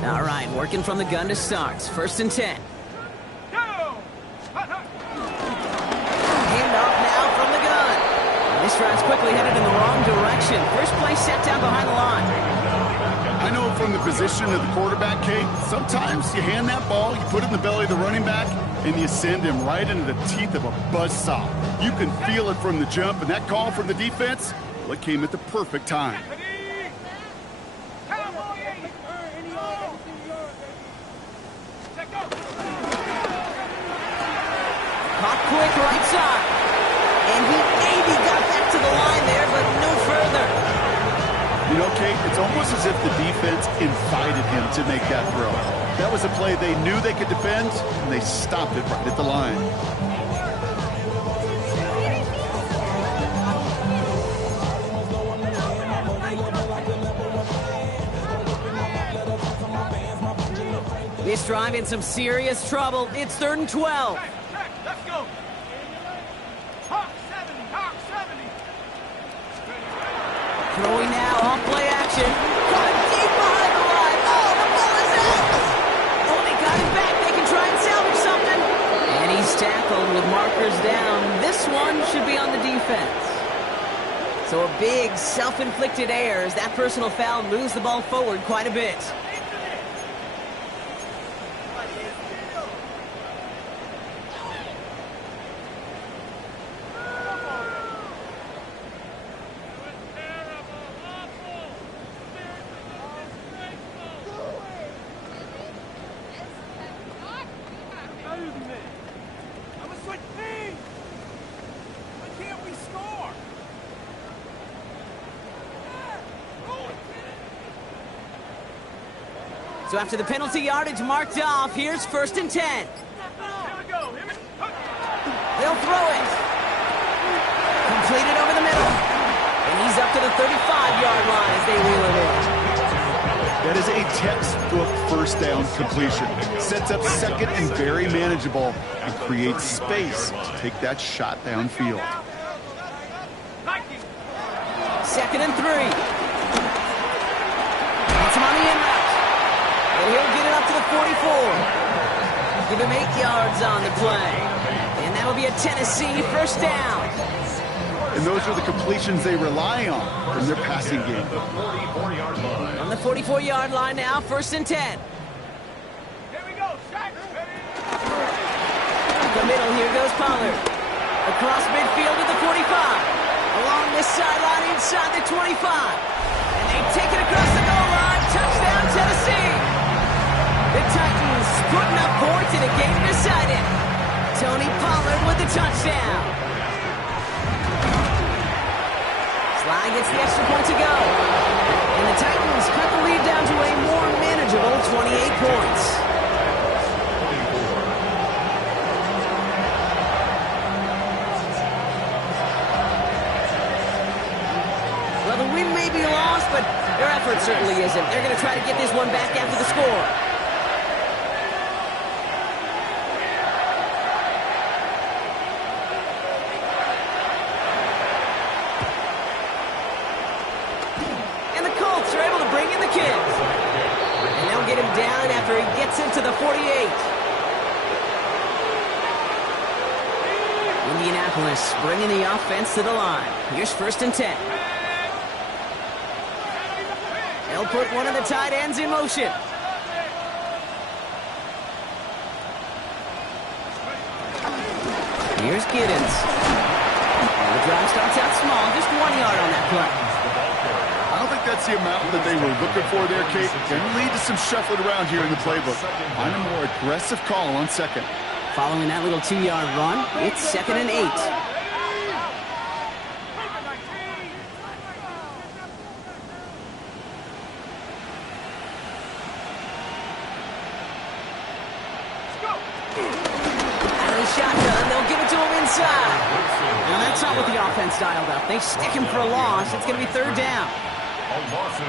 All right, working from the gun to start. 1st and 10. Handoff now from the gun. And this drive's quickly headed in the wrong direction. First play set down behind the line. I know from the position of the quarterback, Kate, sometimes you hand that ball, you put it in the belly of the running back, and you send him right into the teeth of a buzzsaw. You can feel it from the jump, and that call from the defense, well, it came at the perfect time. Caught quick right side. And he maybe got back to the line there, but no further. You know, Kate, it's almost as if the defense invited him to make that throw. That was a play they knew they could defend, and they stopped it right at the line. This drive in some serious trouble. It's 3rd and 12. Let's go. Hawk 70. Throwing now, off play action. Caught deep behind the line. Oh, the ball is out. Oh, they got it back. They can try and salvage something. And he's tackled with markers down. This one should be on the defense. So a big self-inflicted error as that personal foul moves the ball forward quite a bit. So after the penalty yardage marked off, here's 1st and 10. They'll throw it. Completed over the middle. And he's up to the 35-yard line as they reel it in. That is a textbook first down completion. Sets up second and very manageable and creates space to take that shot downfield. 2nd and 3. It's him on the in route. And he'll get it up to the 44. Give him 8 yards on the play. And that'll be a Tennessee first down. And those are the completions they rely on in their passing game. On the 44-yard line now, 1st and 10. Here we go, shot. The middle, here goes Pollard. Across midfield to the 45. Along this sideline inside the 25. And they take it across the goal line. Touchdown, Tennessee. The Titans putting up points in a game decided. Tony Pollard with the touchdown. Sly gets the extra point to go. And the Titans cut the lead down to a more manageable 28 points. Well, the win may be lost, but their effort certainly isn't. They're going to try to get this one back after the score. After he gets into the 48. Indianapolis bringing the offense to the line. Here's 1st and 10. They'll put one of the tight ends in motion. Here's Giddens. The drive starts out small, just 1 yard on that play. I don't think that's the amount that they were looking for there, Kate. Can lead to some shuffling around here in the playbook. Find a more aggressive call on 2nd. Following that little 2-yard run, it's 2nd and 8. Out of the shotgun, they'll give it to him inside. Now that's not what the offense dialed up. They stick him for a loss. It's going to be 3rd down.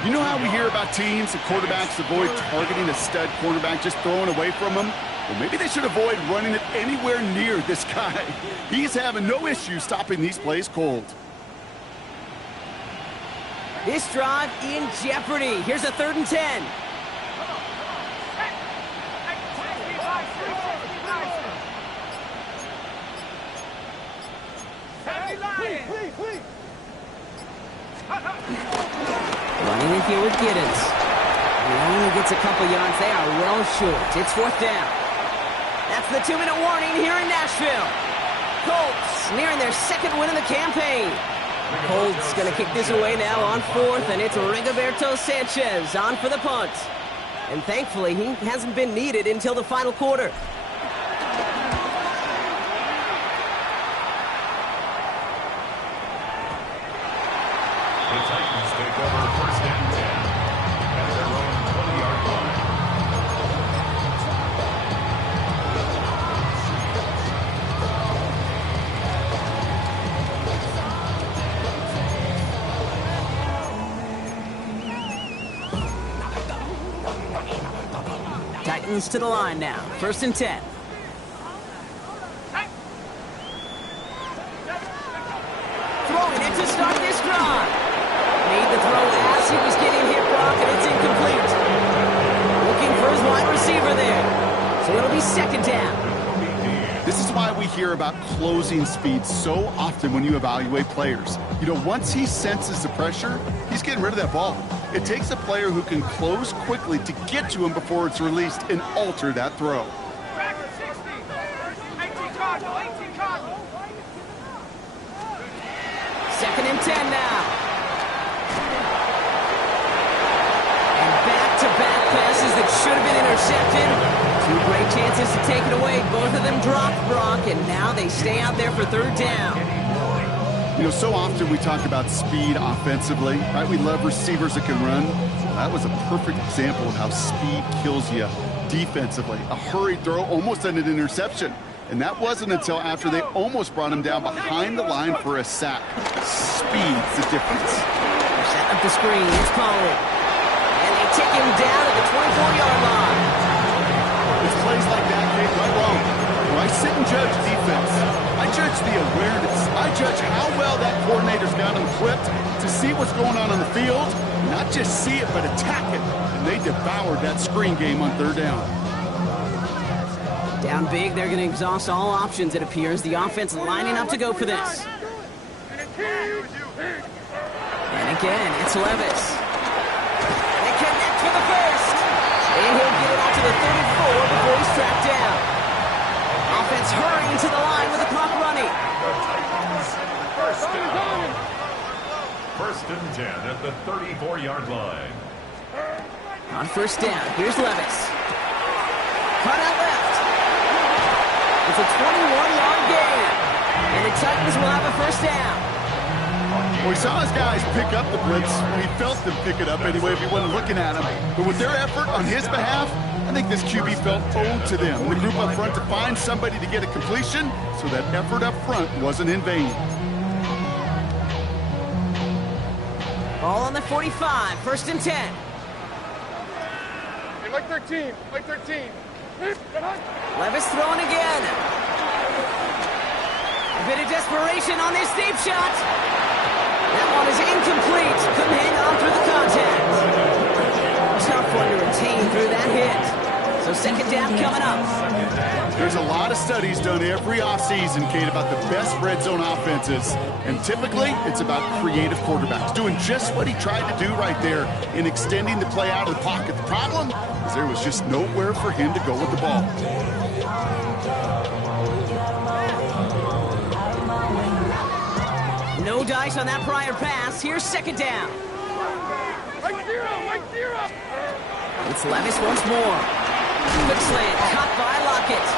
You know how we hear about teams and quarterbacks avoid targeting a stud cornerback, just throwing away from him? Well, maybe they should avoid running it anywhere near this guy. He's having no issue stopping these plays cold. This drive in jeopardy. Here's a 3rd and 10. Running in here with Giddens. He only gets a couple yards. They are well short. It's 4th down. That's the 2-minute warning here in Nashville. Colts nearing their 2nd win of the campaign. Colts going to kick this away now on 4th, and it's Rigoberto Sanchez on for the punt. And thankfully, he hasn't been needed until the final quarter. The Titans take over 1st and 10 at their own 20-yard line. Titans to the line now. 1st and 10. Throwing it to start this drive. Made the the throw as he was getting hit, Brock, and it's incomplete. Looking for his wide receiver there. So it'll be second down. This is why we hear about closing speed so often when you evaluate players. You know, once he senses the pressure, he's getting rid of that ball. It takes a player who can close quickly to get to him before it's released and alter that throw. Back to 60. 18 Cardinal, 18 Cardinal. Second and 10 now. And back-to-back passes that should have been intercepted. Two great chances to take it away. Both of them dropped, Brock, and now they stay out there for third down. You know, so often we talk about speed offensively, right? We love receivers that can run. That was a perfect example of how speed kills you defensively. A hurried throw, almost an interception. And that wasn't until after they almost brought him down behind the line for a sack. Speed's the difference. Set up the screen. It's Pollard. And they take him down at the 24-yard line. It's plays like that, Kate, right wrong. When I sit and judge defense, I judge the awareness. I judge how well that coordinator's got him equipped to see what's going on the field. Not just see it, but attack it. And they devoured that screen game on third down. Down big, they're going to exhaust all options, it appears. The offense lining up to go for this. And again, it's Levis. They connect for the first. And he'll get it out to the 34 before he's tracked down. Offense hurrying to the line with the clock running. First and 10 at the 34-yard line. On first down, here's Levis. Cut out left. It's a 21-yard gain. And the Titans will have a first down. Well, he saw his guys pick up the blitz. He felt them pick it up anyway if he wasn't looking at him. But with their effort on his behalf, I think this QB felt owed to them. And the group up front to find somebody to get a completion, so that effort up front wasn't in vain. Ball on the 45, first and 10. Hey, Mike 13, Mike 13. Levis throwing again. A bit of desperation on this deep shot. That one is incomplete. Couldn't hang on through the contact. Tough one to retain through that hit. So second down coming up. There's a lot of studies done every offseason, Kate, about the best red zone offenses. And typically, it's about creative quarterbacks doing just what he tried to do right there in extending the play out of the pocket. The problem is there was just nowhere for him to go with the ball. No dice on that prior pass. Here's second down. Mike zero. It's Levis once more. Quick slant, caught by Lockett.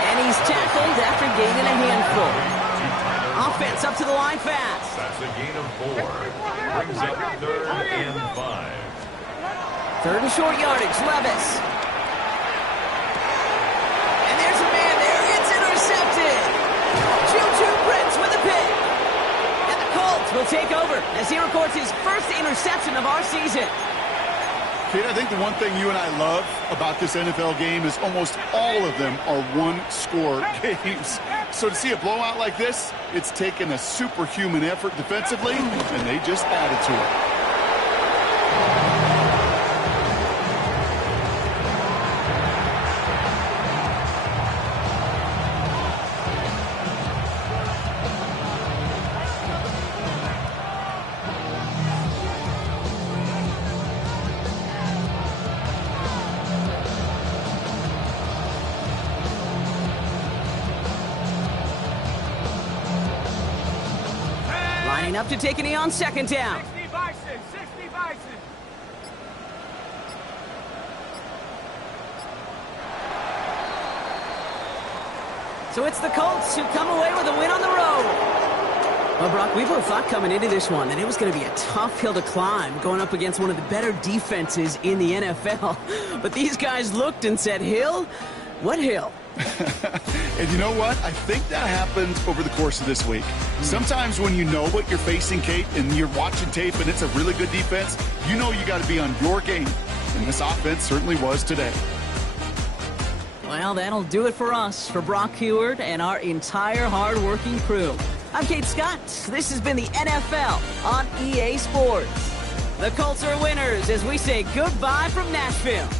And he's tackled after gaining a handful. Offense up to the line fast. That's a gain of 4. Brings up third and 5. Third and short yardage, Levis. And there's a man there. It's intercepted. Juju Prince with a pick. And the Colts will take over as he records his first interception of our season. Kate, I think the one thing you and I love about this NFL game is almost all of them are one-score games. So to see a blowout like this, it's taken a superhuman effort defensively, and they just added to it. Up to take a knee on second down. 60 Bison, 60 Bison. So it's the Colts who come away with a win on the road. Well, Brock, we both thought coming into this one that it was going to be a tough hill to climb going up against one of the better defenses in the NFL. But these guys looked and said, Hill? What hill? And you know what? I think that happened over the course of this week. Sometimes when you know what you're facing, Kate, and you're watching tape and it's a really good defense, you know you got to be on your game. And this offense certainly was today. Well, that'll do it for us, for Brock Heward and our entire hard-working crew. I'm Kate Scott. This has been the NFL on EA Sports. The Colts are winners as we say goodbye from Nashville.